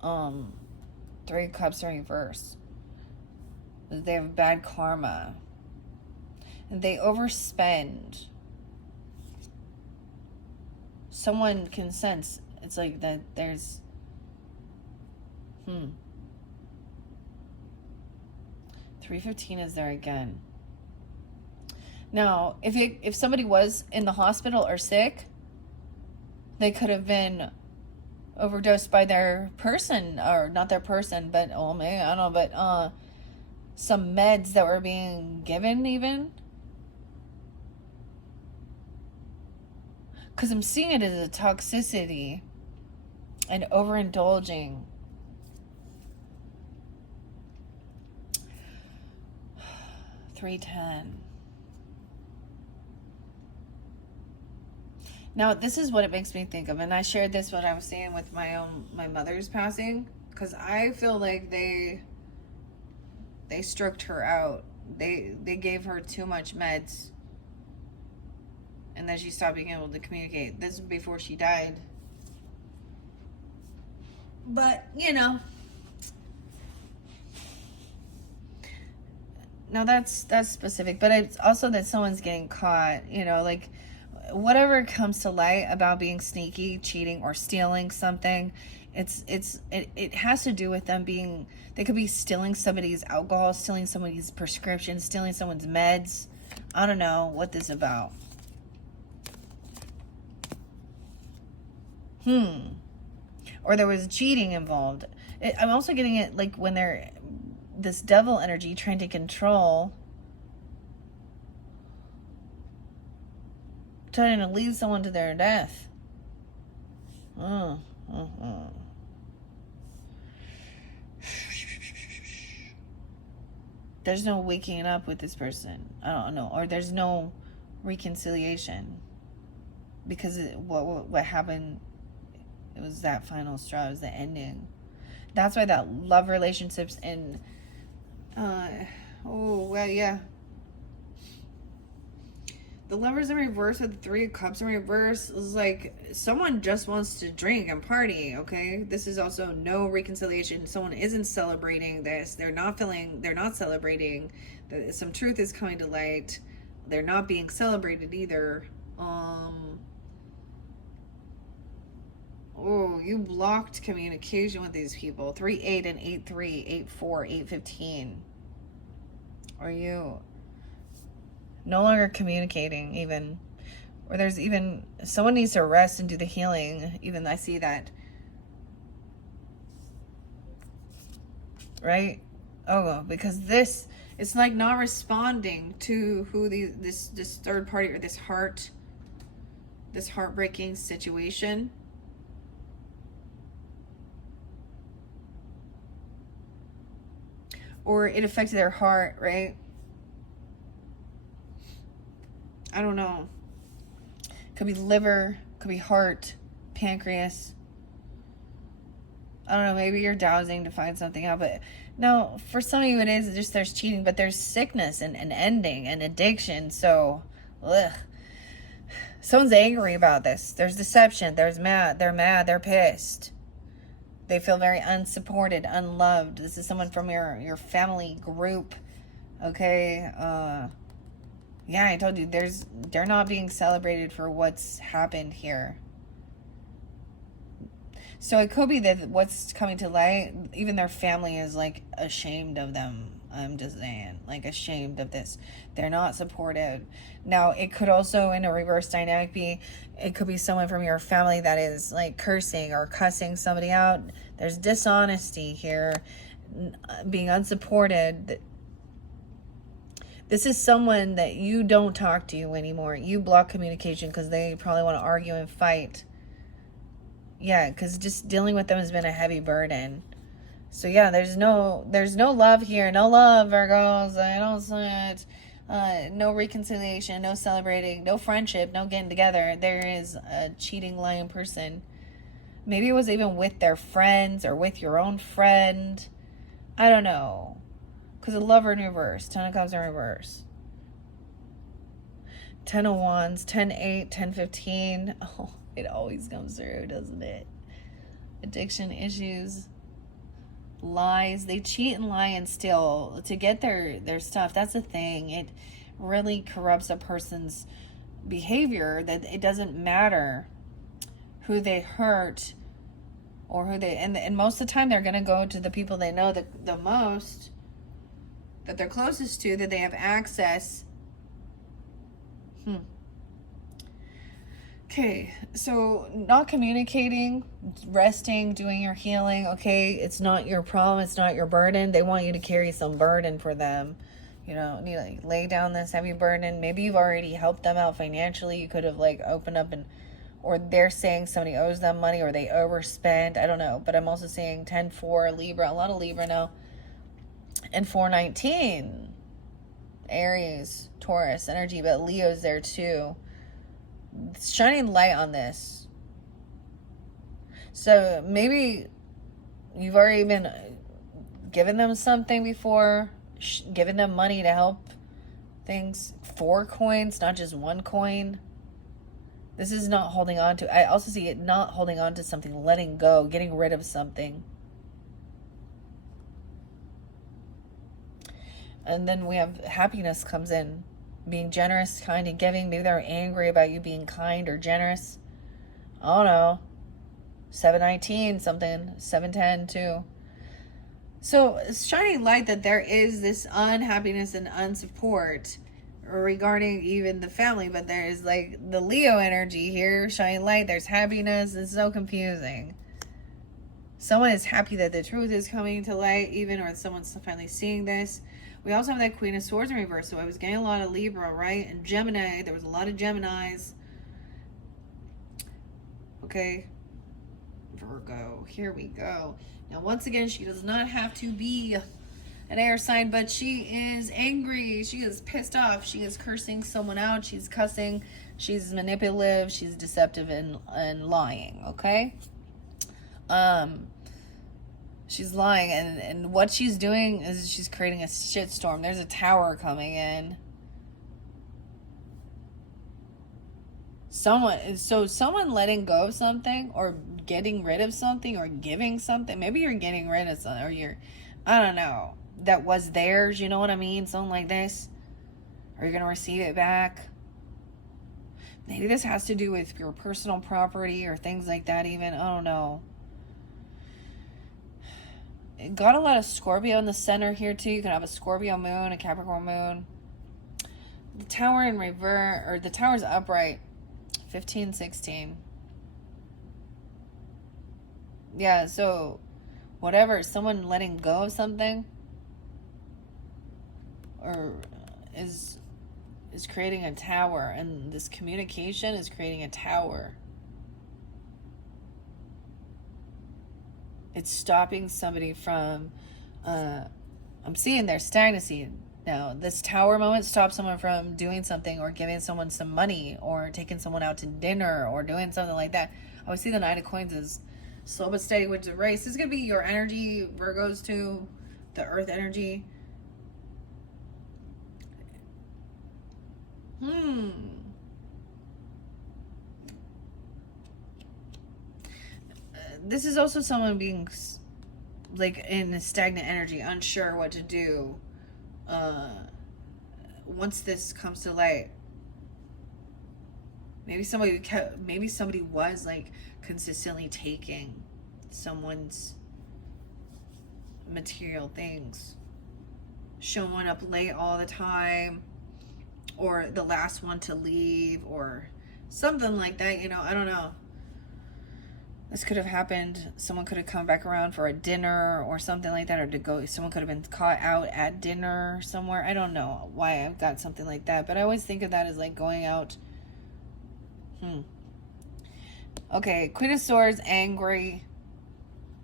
3 of Cups in reverse. They have bad karma. And they overspend. Someone can sense, it's like that there's 315 is there again. Now, if somebody was in the hospital or sick, they could have been overdosed by their person, or not their person, but oh man, I don't know, but some meds that were being given even. Because I'm seeing it as a toxicity and overindulging. $310. Now, this is what it makes me think of, and I shared this when I was saying with my mother's passing, because I feel like they stroked her out. They gave her too much meds, and then she stopped being able to communicate. This was before she died. But, you know, now that's specific, but it's also that someone's getting caught, you know, like whatever comes to light about being sneaky, cheating, or stealing something, It has to do with them being, they could be stealing somebody's alcohol, stealing somebody's prescription, stealing someone's meds. I don't know what this is about. Or there was cheating involved. I'm also getting it like when they're this devil energy trying to control, trying to lead someone to their death. There's no waking up with this person. I don't know. Or there's no reconciliation. Because what happened, it was that final straw. It was the ending. That's why that love relationships and... yeah. The Lovers in reverse with the Three of Cups in reverse is like someone just wants to drink and party, okay? This is also no reconciliation. Someone isn't celebrating this. They're not celebrating. Some truth is coming to light. They're not being celebrated either. You blocked communication with these people. 3-8 and 8-3, 8-4, 8-15. Or you no longer communicating even, or there's even someone needs to rest and do the healing. Even I see that, right? Because this, it's like not responding to who this third party or this heartbreaking situation. Or it affected their heart, right? I don't know. Could be liver, could be heart, pancreas. I don't know, maybe you're dowsing to find something out, but no, for some of you it is just there's cheating, but there's sickness and ending and addiction, so, Someone's angry about this. There's deception, they're mad, they're pissed. They feel very unsupported, unloved. This is someone from your family group, okay? Yeah, I told you, they're not being celebrated for what's happened here. So it could be that what's coming to light, even their family is like ashamed of them. I'm just saying, like ashamed of this. They're not supported. Now, it could also, in a reverse dynamic, it could be someone from your family that is like cursing or cussing somebody out. There's dishonesty here, being unsupported. This is someone that you don't talk to anymore. You block communication because they probably want to argue and fight. Yeah, because just dealing with them has been a heavy burden. So yeah, there's no love here. No love, Virgos. I don't see it. No reconciliation, no celebrating, no friendship, no getting together. There is a cheating, lying person. Maybe it was even with their friends or with your own friend. I don't know. Because the Lover in reverse, 10 of Cups in reverse. 10 of Wands, 10-8, 10-15. Oh, it always comes through, doesn't it? Addiction issues, lies. They cheat and lie and steal to get their stuff. That's the thing. It really corrupts a person's behavior, that it doesn't matter who they hurt or who they... And most of the time, they're going to go to the people they know the most, that they're closest to, that they have access. Okay, so not communicating, resting, doing your healing. Okay, it's not your problem, it's not your burden. They want you to carry some burden for them. You know, you like lay down this heavy burden. Maybe you've already helped them out financially. You could have like opened up or they're saying somebody owes them money or they overspent. I don't know, but I'm also seeing 10-4, Libra, a lot of Libra now. And 4-19, Aries, Taurus energy, but Leo's there too. It's shining light on this. So maybe you've already been giving them something before, giving them money to help things. 4 coins, not just 1 coin. This is not holding on to. I also see it not holding on to something, letting go, getting rid of something. And then we have happiness comes in. Being generous, kind, and giving. Maybe they're angry about you being kind or generous. I don't know. 719 something, 710 too. So it's shining light that there is this unhappiness and unsupport regarding even the family, but there is like the Leo energy here, shining light. There's happiness. It's so confusing. Someone is happy that the truth is coming to light, even, or someone's finally seeing this. We also have that Queen of Swords in reverse, so I was getting a lot of Libra, right? And Gemini, there was a lot of Geminis. Okay. Virgo, here we go. Now, once again, she does not have to be an air sign, but she is angry. She is pissed off. She is cursing someone out. She's cussing. She's manipulative. She's deceptive and lying, okay? She's lying, and what she's doing is she's creating a shitstorm. There's a tower coming in. Someone letting go of something, or getting rid of something, or giving something. Maybe you're getting rid of something, or I don't know, that was theirs, you know what I mean? Something like this. Or you're going to receive it back. Maybe this has to do with your personal property or things like that even. I don't know. It got a lot of Scorpio in the center here too. You can have a Scorpio moon, a Capricorn moon. The tower in reverse, or the tower's upright. 15, 16. Yeah, so whatever, someone letting go of something, or is creating a tower, and this communication is creating a tower. It's stopping somebody from, I'm seeing their stagnancy. Now, this tower moment stops someone from doing something, or giving someone some money, or taking someone out to dinner, or doing something like that. I would see the Knight of Coins is slow but steady with the race. This is going to be your energy, Virgos too, the earth energy. This is also someone being like in a stagnant energy, unsure what to do. Once this comes to light, maybe somebody was like consistently taking someone's material things, showing up late all the time, or the last one to leave, or something like that, you know. I don't know. This could have happened. Someone could have come back around for a dinner or something like that, or to go. Someone could have been caught out at dinner somewhere. I don't know why I've got something like that, but I always think of that as like going out. Okay, Queen of Swords, angry,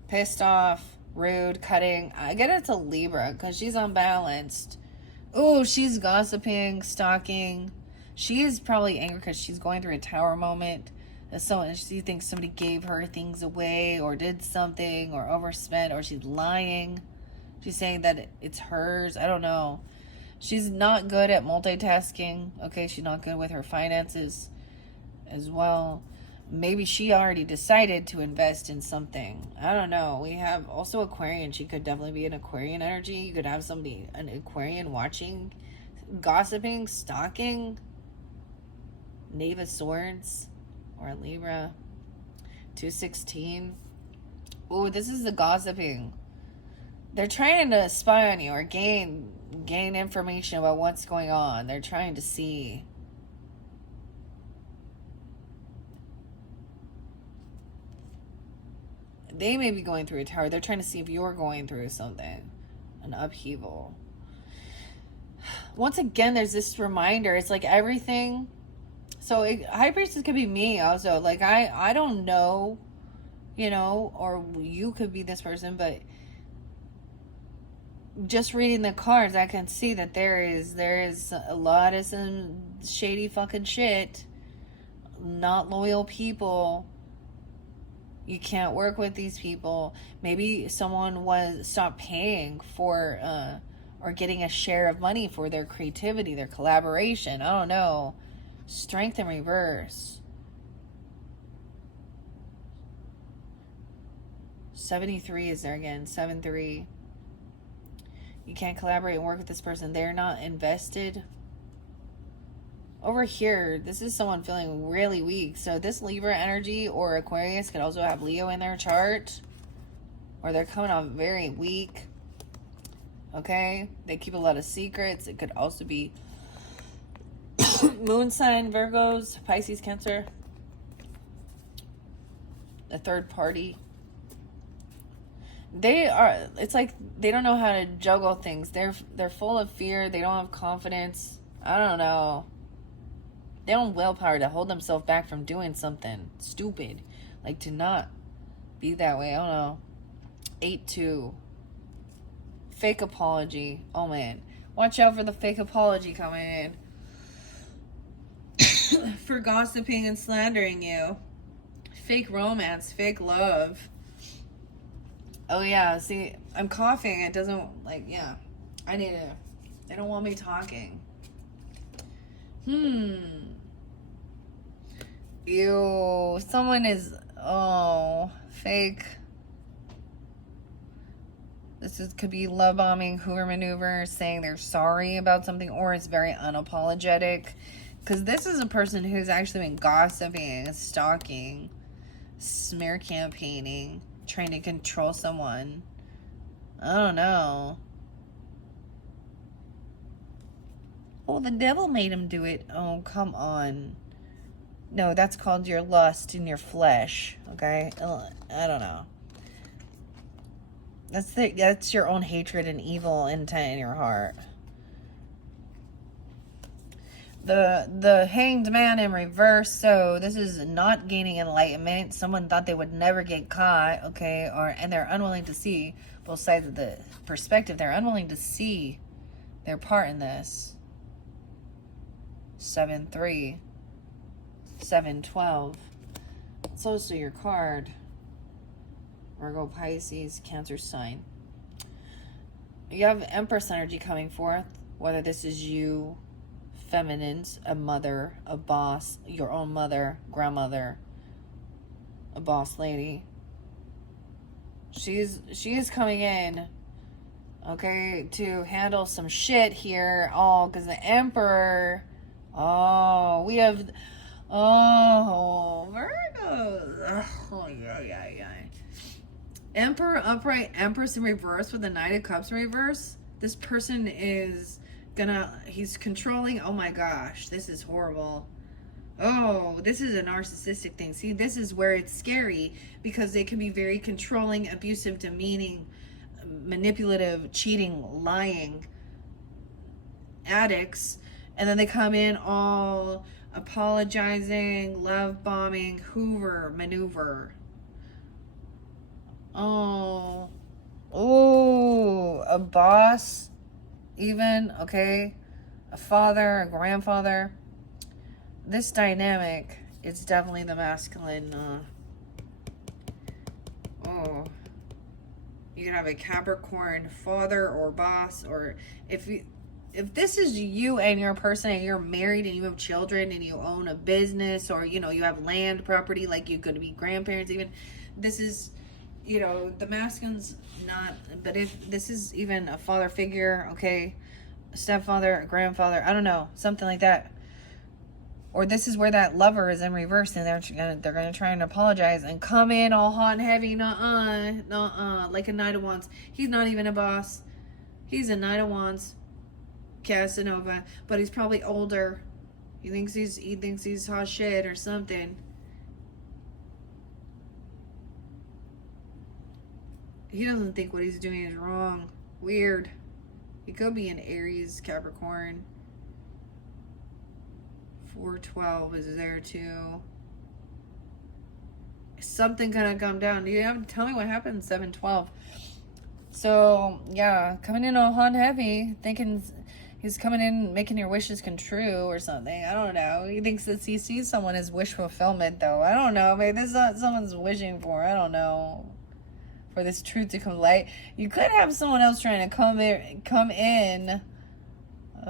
pissed off, rude, cutting. I get it's a Libra because she's unbalanced. Oh, she's gossiping, stalking. She is probably angry because she's going through a tower moment. She thinks somebody gave her things away, or did something, or overspent, or she's lying. She's saying that it's hers. I don't know. She's not good at multitasking. Okay, she's not good with her finances as well. Maybe she already decided to invest in something. I don't know. We have also Aquarian. She could definitely be an Aquarian energy. You could have somebody, an Aquarian, watching, gossiping, stalking. Knave of Swords. Or a Libra. 216. Oh, this is the gossiping. They're trying to spy on you, or gain information about what's going on. They're trying to see. They may be going through a tower. They're trying to see if you're going through something. An upheaval. Once again, there's this reminder. It's like everything. So High Priestess could be me also. Like, I don't know, you know, or you could be this person, but just reading the cards, I can see that there is a lot of some shady fucking shit. Not loyal people. You can't work with these people. Maybe someone stopped paying for, or getting a share of money for their creativity, their collaboration. I don't know. Strength in reverse. 73 is there again. 7-3. You can't collaborate and work with this person. They're not invested. over here, this is someone feeling really weak. So this Libra energy or Aquarius could also have Leo in their chart. Or they're coming on very weak. Okay? They keep a lot of secrets. It could also be moon sign, Virgos, Pisces, Cancer. A third party. They are, it's like they don't know how to juggle things. They're full of fear. They don't have confidence. I don't know. They don't have willpower to hold themselves back from doing something stupid. Like to not be that way. I don't know. 8-2. Fake apology. Oh man. Watch out for the fake apology coming in. For gossiping and slandering you. Fake romance. Fake love. Oh yeah. See, I'm coughing. It doesn't, like, yeah. They don't want me talking. Ew, someone is, fake. Could be love bombing, Hoover maneuver, saying they're sorry about something, or it's very unapologetic. Because this is a person who's actually been gossiping, stalking, smear campaigning, trying to control someone. I don't know. Oh, the devil made him do it. Oh, come on. No, that's called your lust in your flesh, okay? I don't know. That's your own hatred and evil intent in your heart. The hanged man in reverse. So this is not gaining enlightenment. Someone thought they would never get caught, okay? And they're unwilling to see both sides of the perspective. They're unwilling to see their part in this. 7-3. 7-12. It's also your card. Virgo, Pisces, Cancer sign. You have Empress energy coming forth. Whether this is you, feminines, a mother, a boss, your own mother, grandmother, a boss lady. She is coming in, okay, to handle some shit here. Oh, because the Emperor. Oh, we have. Oh, Virgos. Oh, yeah. Emperor upright, Empress in reverse with the Knight of Cups in reverse. This person is he's controlling. Oh my gosh, this is horrible. Oh, this is a narcissistic thing. See, this is where it's scary because they can be very controlling, abusive, demeaning, manipulative, cheating, lying, addicts. And then they come in all apologizing, love bombing, Hoover maneuver. Oh, a boss, even, okay, a father, a grandfather. This dynamic is definitely the masculine. You can have a Capricorn father or boss, or if this is you and your person and you're married and you have children and you own a business, or you have land, property, like you could be grandparents even, this is, the masculine's not, but if this is even a father figure, okay, a stepfather, a grandfather, I don't know, something like that. Or this is where that lover is in reverse and they're gonna try and apologize and come in all hot and heavy, like a Knight of Wands. He's not even a boss. He's a Knight of Wands, Casanova, but he's probably older. He thinks he's hot shit or something. He doesn't think what he's doing is wrong. Weird. He could be an Aries, Capricorn. 412 is there too. Something gonna come down. You have to tell me what happened. 712. So yeah, coming in all hot and heavy, thinking he's coming in making your wishes come true or something. I don't know. He thinks that he sees someone as wish fulfillment though. I don't know. Maybe this is not someone's wishing for. I don't know. For this truth to come light. You could have someone else trying to come in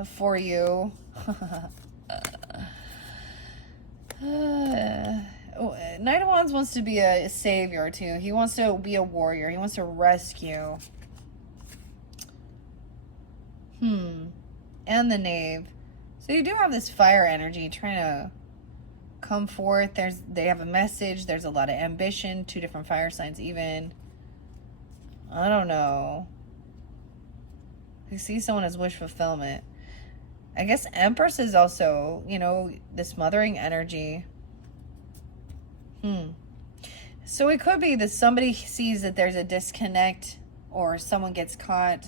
for you. Knight of Wands wants to be a savior too. He wants to be a warrior. He wants to rescue. And the Knave. So you do have this fire energy trying to come forth. They have a message. There's a lot of ambition. 2 different fire signs even. I don't know. You see someone as wish fulfillment. I guess Empress is also, you know, this mothering energy. So it could be that somebody sees that there's a disconnect, or someone gets caught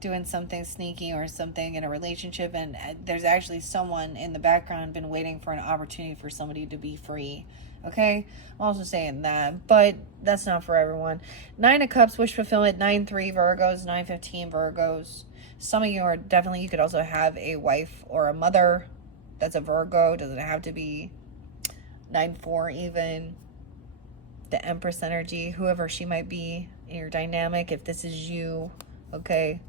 doing something sneaky or something in a relationship, and there's actually someone in the background been waiting for an opportunity for somebody to be free. Okay, I'm also saying that, but that's not for everyone. 9 of Cups, wish fulfillment. 9-3 Virgos, 9-15 Virgos. Some of you are definitely, you could also have a wife or a mother that's a Virgo. Doesn't have to be. 9-4 even. The Empress energy, whoever she might be in your dynamic, if this is you, okay.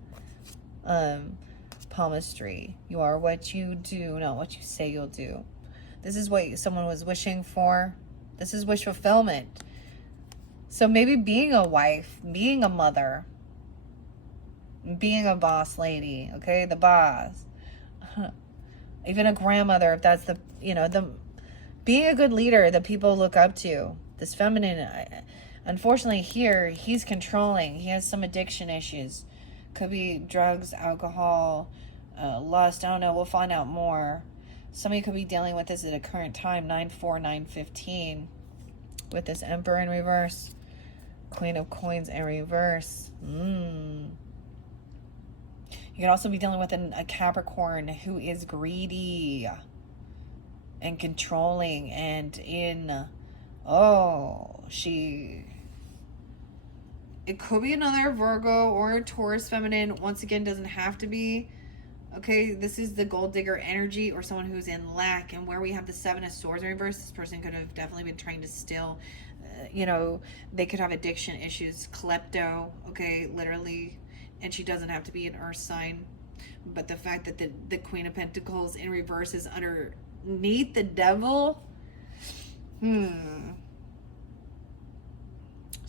Palmistry, you are what you do, not what you say you'll do. This is what someone was wishing for. This is wish fulfillment. So maybe being a wife, being a mother, being a boss lady, okay, the boss, even a grandmother, if that's the, you know, the being a good leader that people look up to. This feminine, unfortunately here, he's controlling. He has some addiction issues. Could be drugs, alcohol, lust. I don't know. We'll find out more. Somebody could be dealing with this at a current time. 9-4, 9-15. With this Emperor in reverse. Queen of Coins in reverse. You could also be dealing with a Capricorn who is greedy and controlling and in... it could be another Virgo or a Taurus feminine. Once again, doesn't have to be. Okay, this is the gold digger energy, or someone who's in lack. And where we have the 7 of Swords in reverse, this person could have definitely been trying to steal. You know, they could have addiction issues, klepto, okay, literally. And she doesn't have to be an earth sign. But the fact that the Queen of Pentacles in reverse is underneath the devil...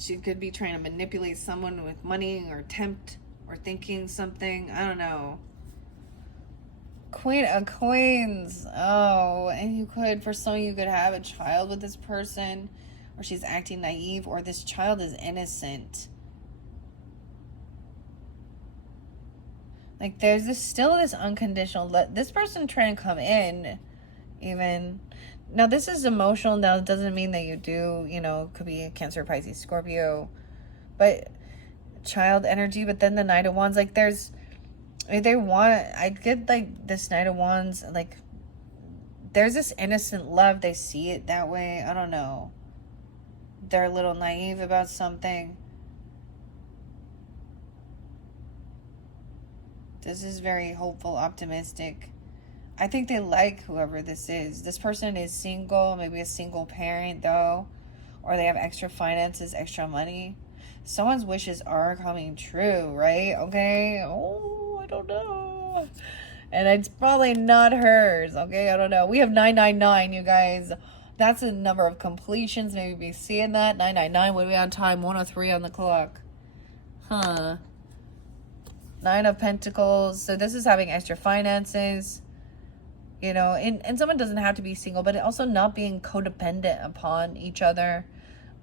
She could be trying to manipulate someone with money or tempt or thinking something. I don't know. Queen of Coins. Oh, and you could, for some of you, could have a child with this person, or she's acting naive, or this child is innocent. Like, there's still this unconditional... This person trying to come in, even... Now, this is emotional. Now, it doesn't mean that you do, you know, could be a Cancer, Pisces, Scorpio, but child energy. But then the Knight of Wands, like, there's, I mean, I get, like, this Knight of Wands, like, there's this innocent love. They see it that way. I don't know. They're a little naive about something. This is very hopeful, optimistic. I think they like whoever this is. This person is single, maybe a single parent though, or they have extra finances, extra money. Someone's wishes are coming true, right? Okay. Oh, I don't know. And it's probably not hers, okay? I don't know. We have 999, you guys. That's a number of completions. Maybe be seeing that. 999. What are we on time? 103 on the clock. Huh. 9 of Pentacles. So this is having extra finances. You know, and someone doesn't have to be single, but also not being codependent upon each other.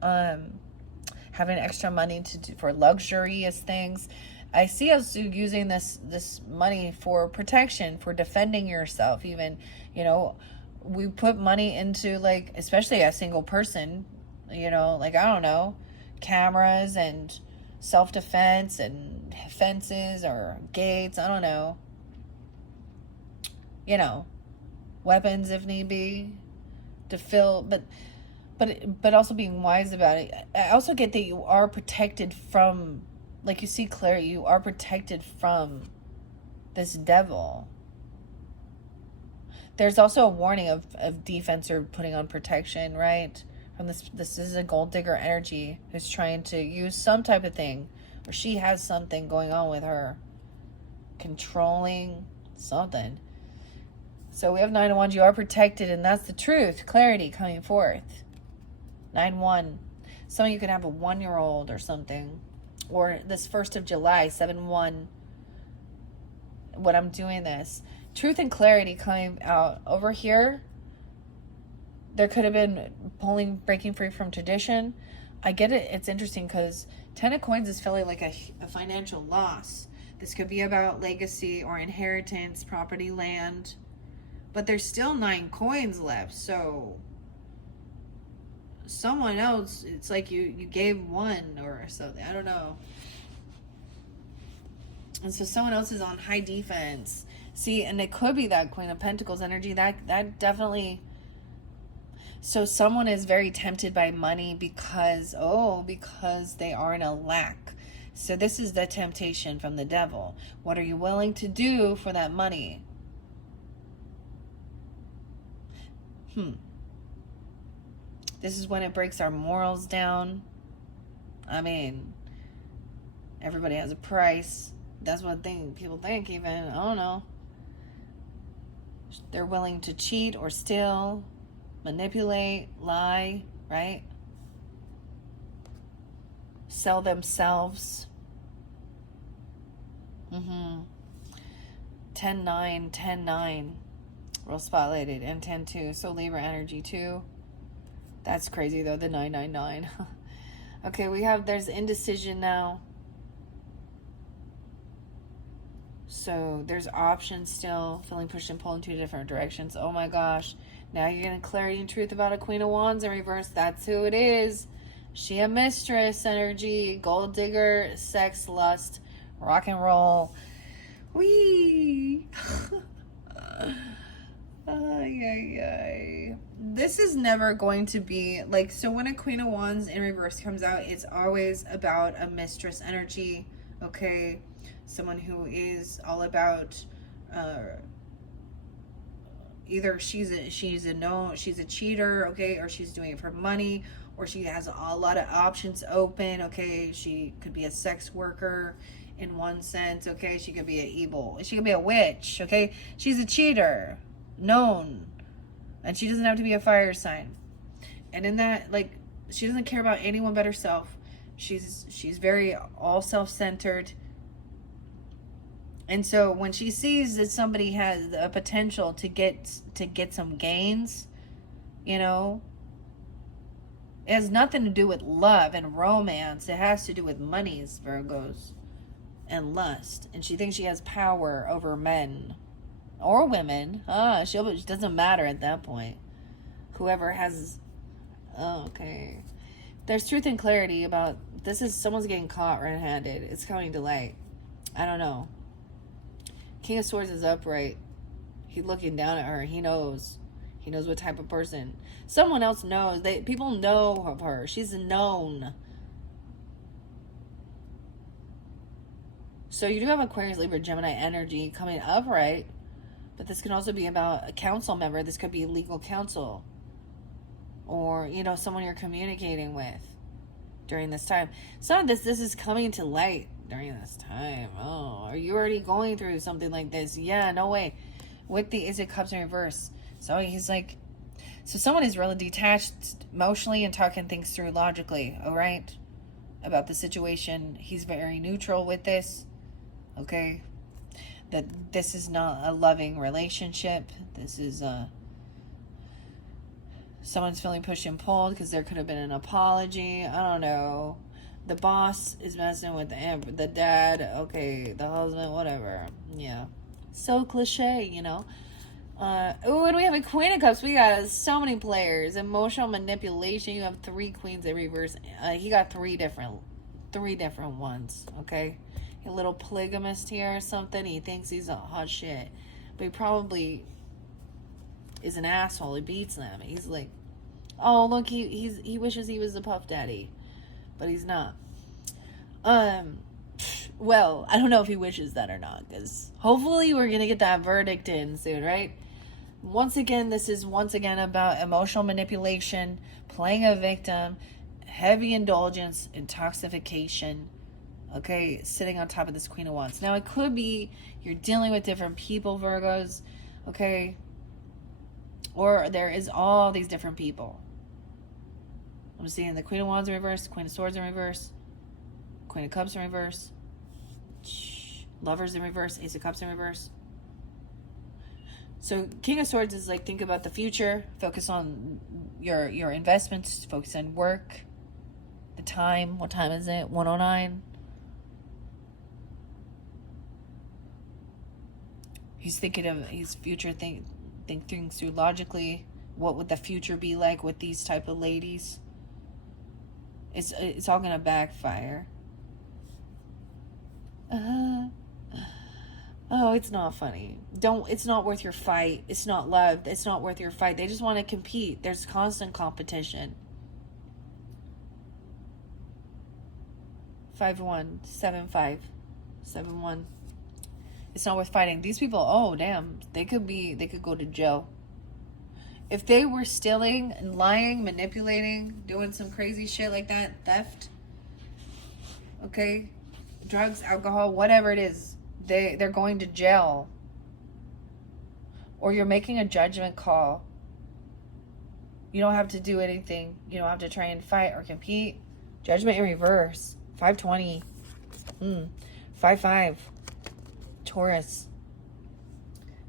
Having extra money for luxurious things. I see us using this money for protection, for defending yourself. Even, you know, we put money into, like, especially a single person, you know, like, I don't know, cameras and self-defense and fences or gates. I don't know. You know, weapons if need be to fill, but also being wise about it. I also get that you are protected from, like, you see Claire, you are protected from this devil. There's also a warning of defense or putting on protection, right? From this is a gold digger energy who's trying to use some type of thing, or she has something going on with her, controlling something. So we have 9 of Wands. You are protected, and that's the truth. Clarity coming forth. 9-1. Some of you could have a 1-year-old or something. Or this 1st of July, 7-1. When I'm doing this, Truth and clarity coming out. Over here, there could have been breaking free from tradition. I get it. It's interesting because 10 of Coins is feeling like a financial loss. This could be about legacy or inheritance, property, land. But there's still 9 coins left. So someone else, it's like you gave one or something. I don't know. And so someone else is on high defense. See, and it could be that Queen of Pentacles energy. That definitely... So someone is very tempted by money because they are in a lack. So this is the temptation from the devil. What are you willing to do for that money? This is when it breaks our morals down. I mean, everybody has a price. That's what people think even. I don't know. They're willing to cheat or steal, manipulate, lie, right? Sell themselves. 10-9, 10-9. Real spotlighted. And 10-2. So Libra energy too. That's crazy though, the 999. Okay, there's indecision now. So there's options still, feeling pushed and pulled in 2 different directions. Oh my gosh. Now you're getting clarity and truth about a Queen of Wands in reverse. That's who it is. She a mistress energy, gold digger, sex, lust, rock and roll. Wee. This is never going to be like, so when a Queen of Wands in reverse comes out, it's always about a mistress energy. Okay, someone who is all about either she's a cheater, okay, or she's doing it for money, or she has a lot of options open. Okay, she could be a sex worker in one sense. Okay, she could be she could be a witch. Okay, she's a cheater, known, and she doesn't have to be a fire sign. And in that, like, she doesn't care about anyone but herself. She's very all self-centered. And so when she sees that somebody has a potential to get some gains, you know, it has nothing to do with love and romance. It has to do with monies, Virgos, and lust. And she thinks she has power over men or women. It doesn't matter at that point. Whoever has... okay. There's truth and clarity about... someone's getting caught red-handed. It's coming to light. I don't know. King of Swords is upright. He's looking down at her. He knows. He knows what type of person. Someone else knows. People know of her. She's known. So you do have Aquarius, Libra, Gemini energy coming upright. But this can also be about a council member. This could be legal counsel. Or, you know, someone you're communicating with during this time. Some of this is coming to light during this time. Oh, are you already going through something like this? Yeah, no way. With the Ace of Cups in reverse. So he's like... So someone is really detached emotionally and talking things through logically, all right? About the situation. He's very neutral with this. Okay? That this is not a loving relationship. This is someone's feeling pushed and pulled because there could have been an apology. I don't know. The boss is messing with the dad. Okay, the husband, whatever. Yeah. So cliche, you know. Oh, and we have a Queen of Cups. We got so many players. Emotional manipulation. You have 3 queens in reverse. He got 3 different ones. Okay, a little polygamist here or something. He thinks he's a hot shit, but he probably is an asshole. He beats them. He's like, oh look, he wishes he was the puff daddy, but he's not. Well, I don't know if he wishes that or not, because hopefully we're gonna get that verdict in soon, right? Once again, this is about emotional manipulation, playing a victim, heavy indulgence, intoxication. Okay, sitting on top of this Queen of Wands. Now, it could be you're dealing with different people, Virgos. Okay, or there is all these different people. I'm seeing the Queen of Wands in reverse, Queen of Swords in reverse, Queen of Cups in reverse, Lovers in reverse, Ace of Cups in reverse. So King of Swords is like, think about the future, focus on your investments, focus on work, the time. What time is it? 1:09. He's thinking of his future, think things through logically. What would the future be like with these type of ladies? It's all gonna backfire. Oh, it's not funny. It's not worth your fight. It's not love. It's not worth your fight. They just want to compete. There's constant competition. 5-1, 7-5, 7-1. It's not worth fighting. These people, oh damn, they could go to jail. If they were stealing and lying, manipulating, doing some crazy shit like that, theft, okay, drugs, alcohol, whatever it is, they're going to jail. Or you're making a judgment call. You don't have to do anything. You don't have to try and fight or compete. Judgment in reverse. 5-20. 5-5. Taurus.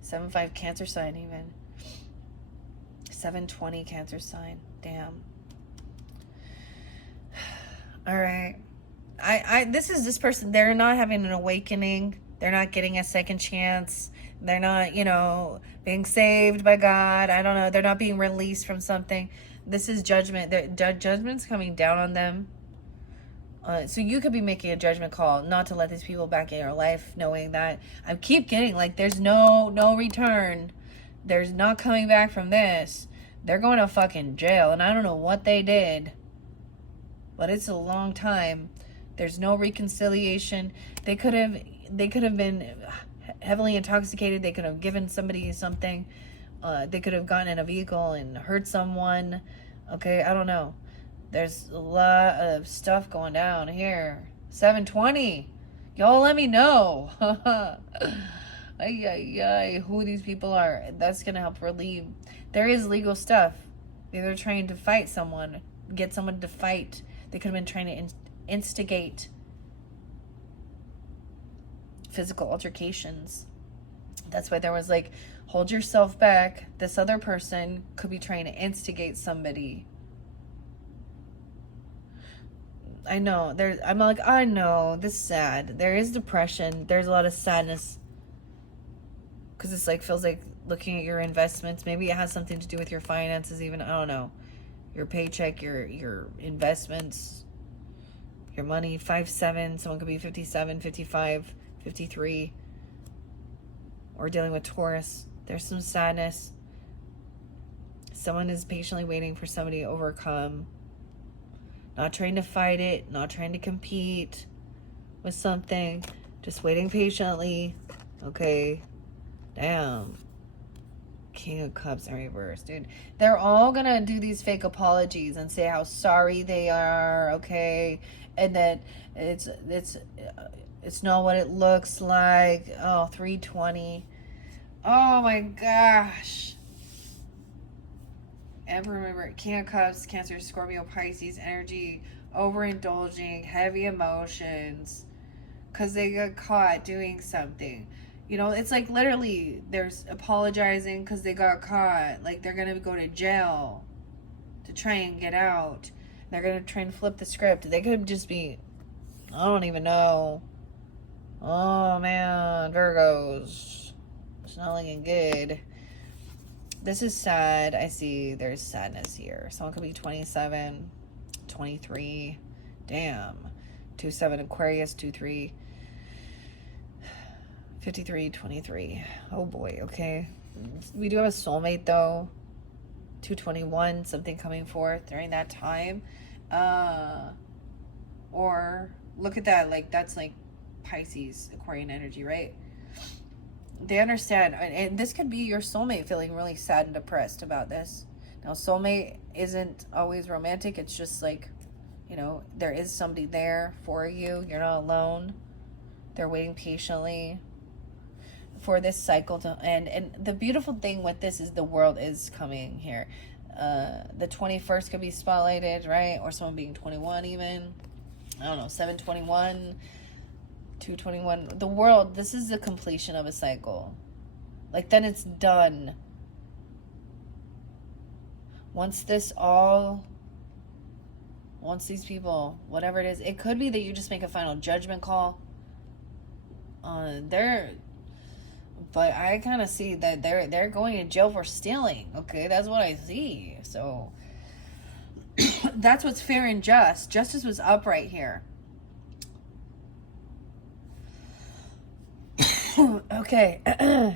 7-5 Cancer sign even. 7-20 Cancer sign. Damn. All right. This person, they're not having an awakening. They're not getting a second chance. They're not, being saved by God. I don't know. They're not being released from something. This is judgment. Judgment's coming down on them. So you could be making a judgment call not to let these people back in your life, knowing that I keep getting like there's no return. There's not coming back from this. They're going to fucking jail, and I don't know what they did, but it's a long time. There's no reconciliation. They could have been heavily intoxicated. They could have given somebody something. They could have gotten in a vehicle and hurt someone. Okay, I don't know. There's a lot of stuff going down here. 7-20. Y'all let me know. Who these people are. That's going to help relieve. There is legal stuff. They're trying to fight someone. Get someone to fight. They could have been trying to instigate physical altercations. That's why there was like, hold yourself back. This other person could be trying to instigate somebody. I know. I'm like, I know. This is sad. There is depression. There's a lot of sadness. Because it's like, feels like looking at your investments. Maybe it has something to do with your finances even. I don't know. Your paycheck, your investments, your money. 5-7. Someone could be 57, 55, 53. Or dealing with Taurus. There's some sadness. Someone is patiently waiting for somebody to overcome. Not trying to fight it, not trying to compete with something, just waiting patiently. Okay, damn. King of Cups in reverse, dude. They're all gonna do these fake apologies and say how sorry they are, okay, and that it's not what it looks like. Oh, 3-20. Oh my gosh. And remember, King of Cups, Cancer, Scorpio, Pisces, energy, overindulging, heavy emotions, because they got caught doing something. It's like literally there's apologizing because they got caught. Like they're going to go to jail to try and get out. They're going to try and flip the script. They could just be, I don't even know. Oh man, Virgos. It's not looking good. This is sad. I see there's sadness here. Someone could be 27, 23. Damn. 2-7 Aquarius, 2-3. 53, 23. Oh boy, okay. We do have a soulmate though. 221, something coming forth during that time. Or look at that, like that's like Pisces, Aquarian energy, right? They understand, and this could be your soulmate feeling really sad and depressed about this. Now, soulmate isn't always romantic. It's just like, there is somebody there for you. You're not alone. They're waiting patiently for this cycle to end. And the beautiful thing with this is the world is coming here. The 21st could be spotlighted, right? Or someone being 21 even. I don't know, 7-21. 221. The world, this is the completion of a cycle. Like, then it's done. Once these people, whatever it is, it could be that you just make a final judgment call. But I kind of see that they're going to jail for stealing. Okay, that's what I see. So that's what's fair and just. Justice was upright here. Okay.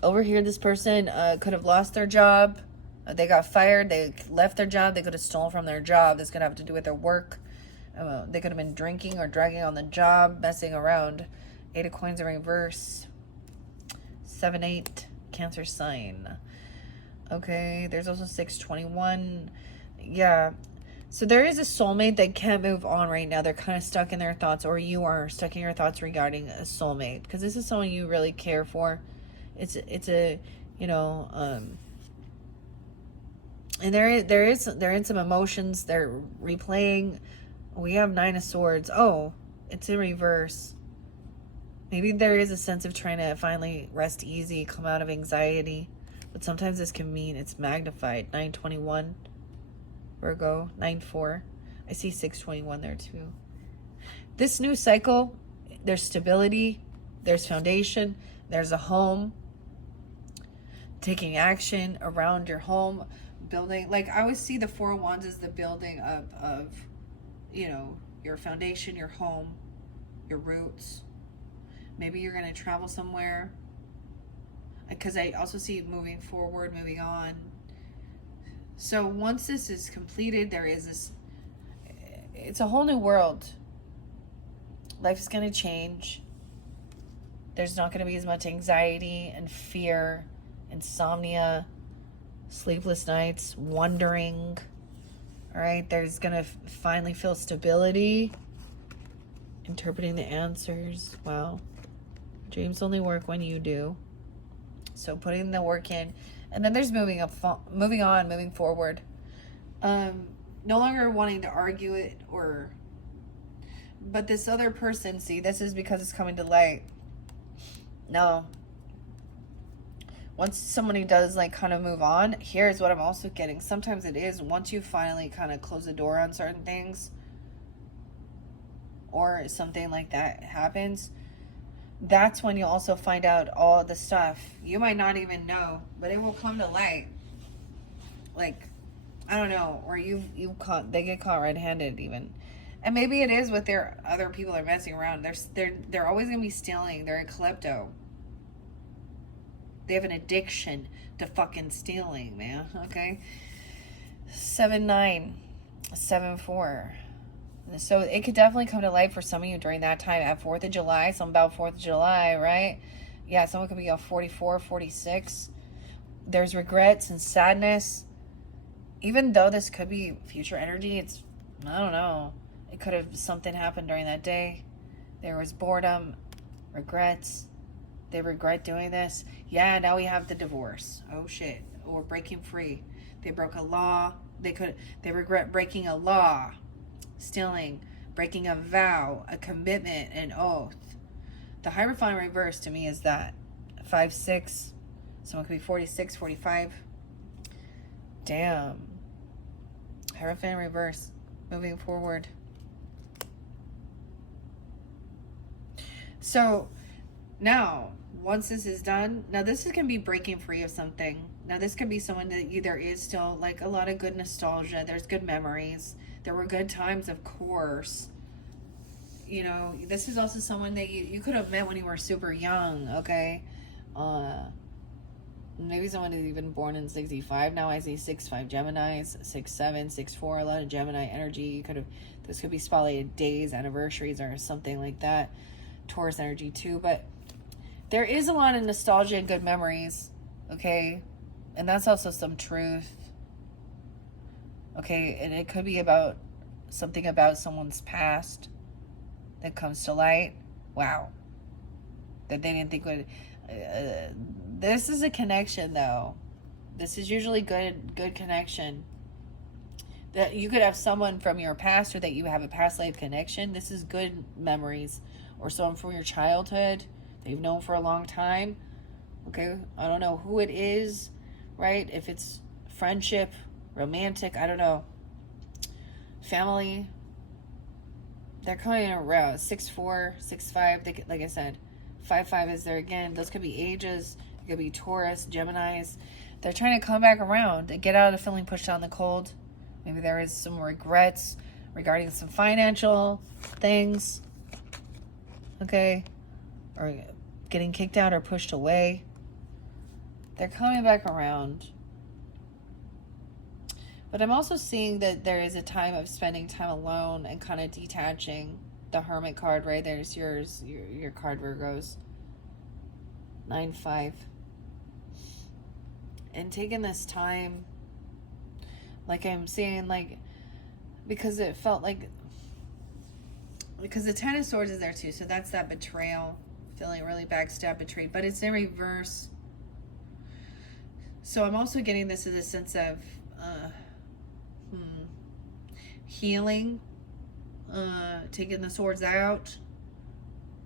Over here, this person could have lost their job. They got fired. They left their job. They could have stolen from their job. This could have to do with their work. They could have been drinking or dragging on the job, messing around. 8 of Coins in reverse. 7-8, Cancer sign. Okay, there's also 621. Yeah. So there is a soulmate that can't move on right now. They're kind of stuck in their thoughts, or you are stuck in your thoughts regarding a soulmate, because this is someone you really care for. It's a, you know, and they're in some emotions. They're replaying. We have 9 of Swords. Oh, it's in reverse. Maybe there is a sense of trying to finally rest easy, come out of anxiety. But sometimes this can mean it's magnified. 921, Virgo. 9-4. I see 621 there too. This new cycle, there's stability, there's foundation, there's a home. Taking action around your home, building. Like, I always see the 4 of Wands as the building of, you know, your foundation, your home, your roots. Maybe you're going to travel somewhere. Because I also see moving forward, moving on. So once this is completed, there is this, it's a whole new world. Life is going to change. There's not going to be as much anxiety and fear, insomnia, sleepless nights, wondering. All right, there's going to finally feel stability. Interpreting the answers. Wow. Dreams only work when you do. So putting the work in. And then there's moving on, moving forward. No longer wanting to argue it or... But this other person, see, this is because it's coming to light. No. Once somebody does, like, kind of move on, here's what I'm also getting. Sometimes it is, once you finally kind of close the door on certain things, or something like that happens, that's when you'll also find out all the stuff. You might not even know, but it will come to light. Like, I don't know, or they get caught red-handed even. And maybe it is with their other people they're messing around. They're always going to be stealing. They're a klepto. They have an addiction to fucking stealing, man. Okay? 7-9. 7-4. So it could definitely come to light for some of you during that time at 4th of July. Some about 4th of July, right? Yeah, someone could be on 44, 46. There's regrets and sadness. Even though this could be future energy, it's, I don't know. It could have something happened during that day. There was boredom, regrets. They regret doing this. Yeah, now we have the divorce. Oh shit. Or breaking free. They broke a law. They regret breaking a law. Stealing, breaking a vow, a commitment, an oath. The Hierophant reverse to me is that 5-6. Someone could be 46, 45. Damn. Hierophant reverse. Moving forward. So now, once this is done, now this is going to be breaking free of something. Now this could be someone that there is still like a lot of good nostalgia. There's good memories. There were good times, of course. You know, this is also someone that you could have met when you were super young, okay? Maybe someone is even born in 65. Now I see 6-5 Geminis, 6-7, 6-4, a lot of Gemini energy. This could be spotlighted days, anniversaries, or something like that. Taurus energy too, but there is a lot of nostalgia and good memories, okay? And that's also some truth. Okay, and it could be about something about someone's past that comes to light. Wow. That they didn't think would... this is a connection, though. This is usually good connection. That you could have someone from your past, or that you have a past life connection. This is good memories. Or someone from your childhood that you've known for a long time. Okay, I don't know who it is, right? If it's friendship, romantic, I don't know. Family. They're coming around 6'4", 6'5". Like I said, 5'5" is there again. Those could be ages. It could be Taurus, Geminis. They're trying to come back around and get out of feeling pushed out in the cold. Maybe there is some regrets regarding some financial things. Okay, or getting kicked out or pushed away. They're coming back around. But I'm also seeing that there is a time of spending time alone and kind of detaching. The Hermit card, right? There's yours, your card, Virgos. 9-5. And taking this time, like I'm saying, like, because it felt like, because the Ten of Swords is there too. So that's that betrayal, feeling really backstabbed, betrayed. But it's in reverse. So I'm also getting this as a sense of healing, taking the swords out,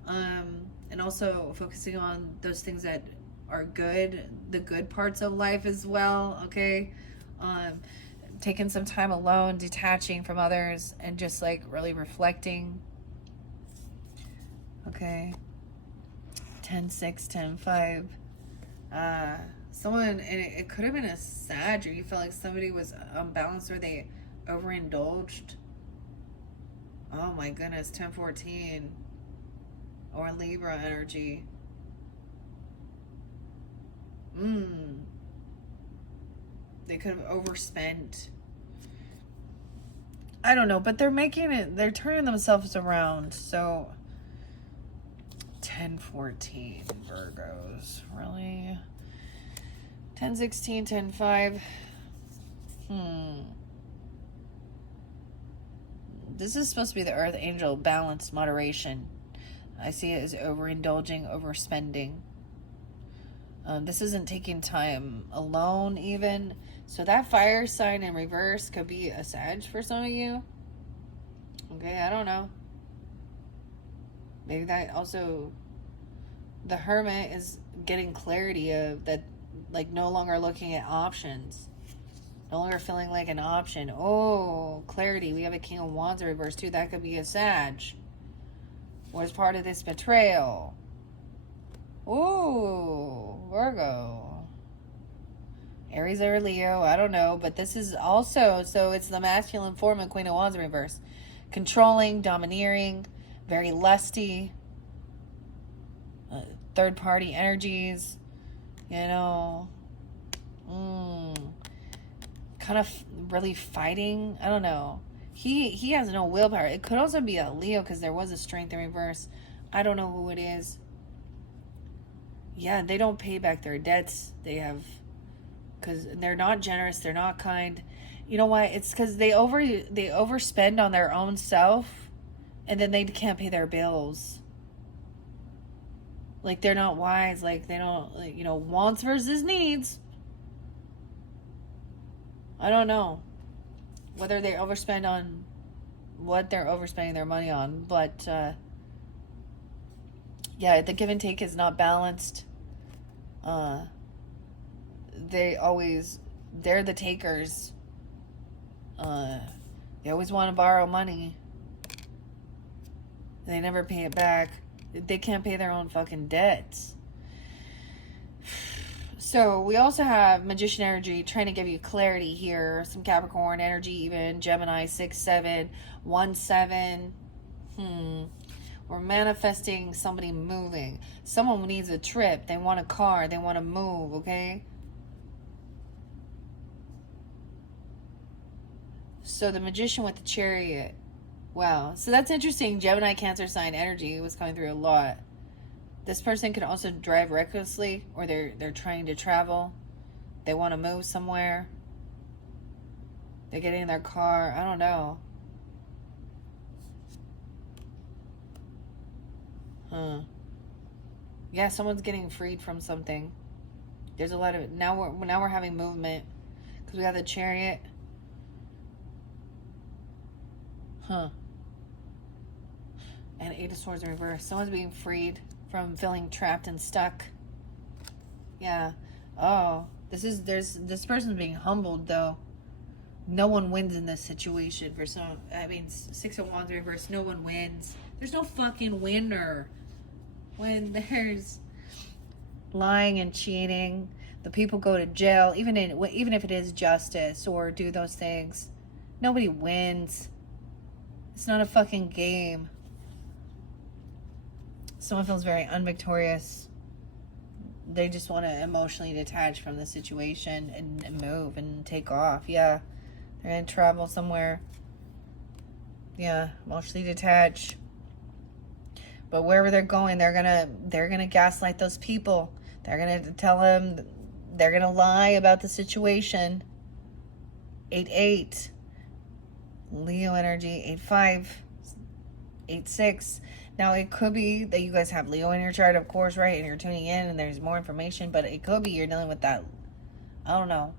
and also focusing on those things that are good, the good parts of life as well, okay? Taking some time alone, detaching from others, and just like really reflecting. Okay. 10-6, 10-5. Someone, and it could have been a Sag, or you felt like somebody was unbalanced or they overindulged. Oh my goodness, 10-14. Or Libra energy. They could have overspent. I don't know, but they're making it, they're turning themselves around. So 10-14 Virgos, really? 10-16, 10-5. This is supposed to be the Earth Angel, balance, moderation. I see it as overindulging, overspending. This isn't taking time alone even. So that fire sign in reverse could be a Sag for some of you. Okay, I don't know. Maybe that also, the Hermit is getting clarity of that, like no longer looking at options. No longer feeling like an option. Oh, clarity. We have a King of Wands in reverse too. That could be a Sag. Was part of this betrayal. Ooh, Virgo. Aries or Leo, I don't know. But this is also, so it's the masculine form of Queen of Wands in reverse. Controlling, domineering, very lusty. Third party energies. You know. Kind of really fighting. I don't know. He has no willpower. It could also be a Leo because there was a Strength in reverse. I don't know who it is. Yeah, they don't pay back their debts. They have, because they're not generous. They're not kind. You know why? It's because they overspend on their own self, and then they can't pay their bills. Like they're not wise. Like they don't. Like, you know, wants versus needs. I don't know whether they overspend on what they're overspending their money on, but yeah, the give and take is not balanced. They're the takers. They always want to borrow money. They never pay it back. They can't pay their own fucking debts. So we also have Magician energy trying to give you clarity here. Some Capricorn energy, even Gemini 6-7, 1-7. We're manifesting somebody moving. Someone needs a trip. They want a car. They want to move, okay? So the Magician with the Chariot. Wow. So that's interesting. Gemini, Cancer sign energy was coming through a lot. This person could also drive recklessly, or they're trying to travel. They want to move somewhere. They're getting in their car. I don't know. Yeah, someone's getting freed from something. There's a lot of now we're having movement because we got the Chariot. And Eight of Swords in reverse. Someone's being freed from feeling trapped and stuck. Yeah. Oh, this person's being humbled though. No one wins in this situation for some. I mean, Six of Wands reverse. No one wins. There's no fucking winner when there's lying and cheating. The people go to jail, even if it is justice or do those things. Nobody wins. It's not a fucking game. Someone feels very unvictorious. They just want to emotionally detach from the situation and move and take off. Yeah. They're going to travel somewhere. Yeah. Emotionally detach. But wherever they're going, they're gonna gaslight those people. They're going to tell them, they're going to lie about the situation. 8-8. Leo energy. 8-5. 8-6. Now, it could be that you guys have Leo in your chart, of course, right? And you're tuning in and there's more information. But it could be you're dealing with that, I don't know.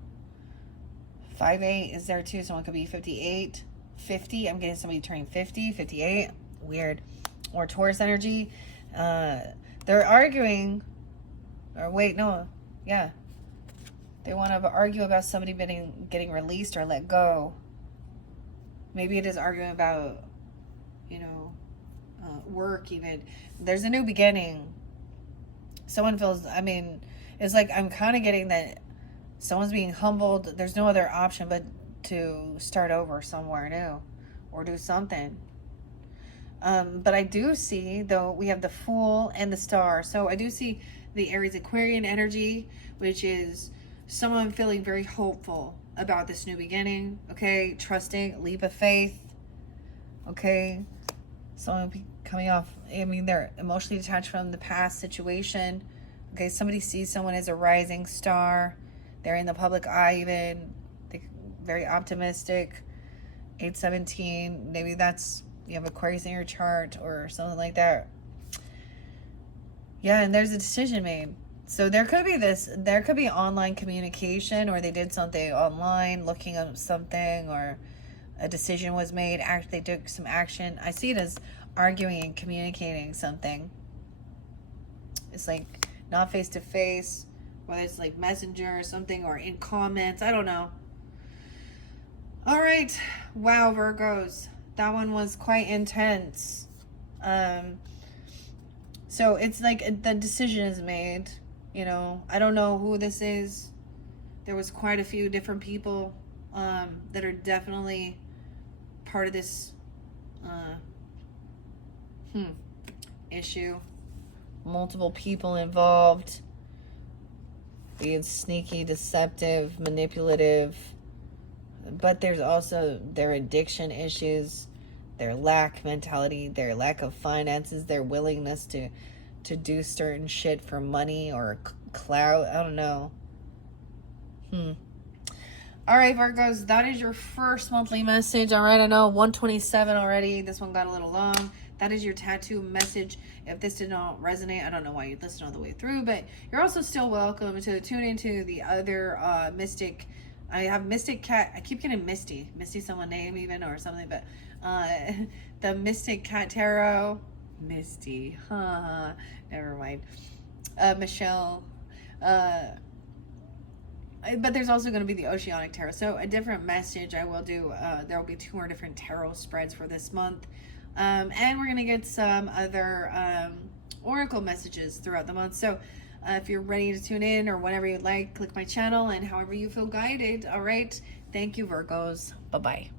5-8 is there too. Someone could be 58, 50. I'm getting somebody turning 50, 58. Weird. Or Taurus energy. They're arguing. Or wait, no. Yeah. They want to argue about somebody getting released or let go. Maybe it is arguing about, work even. There's a new beginning. Someone feels, I mean, it's like I'm kind of getting that someone's being humbled. There's no other option but to start over somewhere new or do something. But I do see, though, we have the Fool and the Star. So I do see the Aries Aquarian energy, which is someone feeling very hopeful about this new beginning. Okay, trusting, leap of faith. Okay, someone coming off, I mean, they're emotionally detached from the past situation. Okay, somebody sees someone as a rising star. They're in the public eye even. They're very optimistic. 8-17, maybe that's, you have Aquarius in your chart or something like that. Yeah, and there's a decision made. So there could be online communication, or they did something online, looking up something, or a decision was made. They took some action. I see it as arguing and communicating something. It's like not face to face, whether it's like messenger or something, or in comments. I don't know. All right. Wow, Virgos. That one was quite intense. So it's like the decision is made. I don't know who this is. There was quite a few different people that are definitely part of this issue. Multiple people involved. Being sneaky, deceptive, manipulative. But there's also their addiction issues, their lack mentality, their lack of finances, their willingness to do certain shit for money or clout. I don't know. All right, Virgos, that is your first monthly message. All right, I know 127 already. This one got a little long. That is your tattoo message. If this did not resonate, I don't know why you'd listen all the way through, but you're also still welcome to tune into the other Mystic. I have Mystic Cat. I keep getting Misty. Misty's someone name even or something, but the Mystic Cat Tarot. Misty. Never mind. Michelle. But there's also going to be the Oceanic Tarot. So a different message I will do. There will be 2 more different tarot spreads for this month. And we're going to get some other oracle messages throughout the month. So if you're ready to tune in or whenever you'd like, click my channel and however you feel guided. All right. Thank you, Virgos. Bye-bye.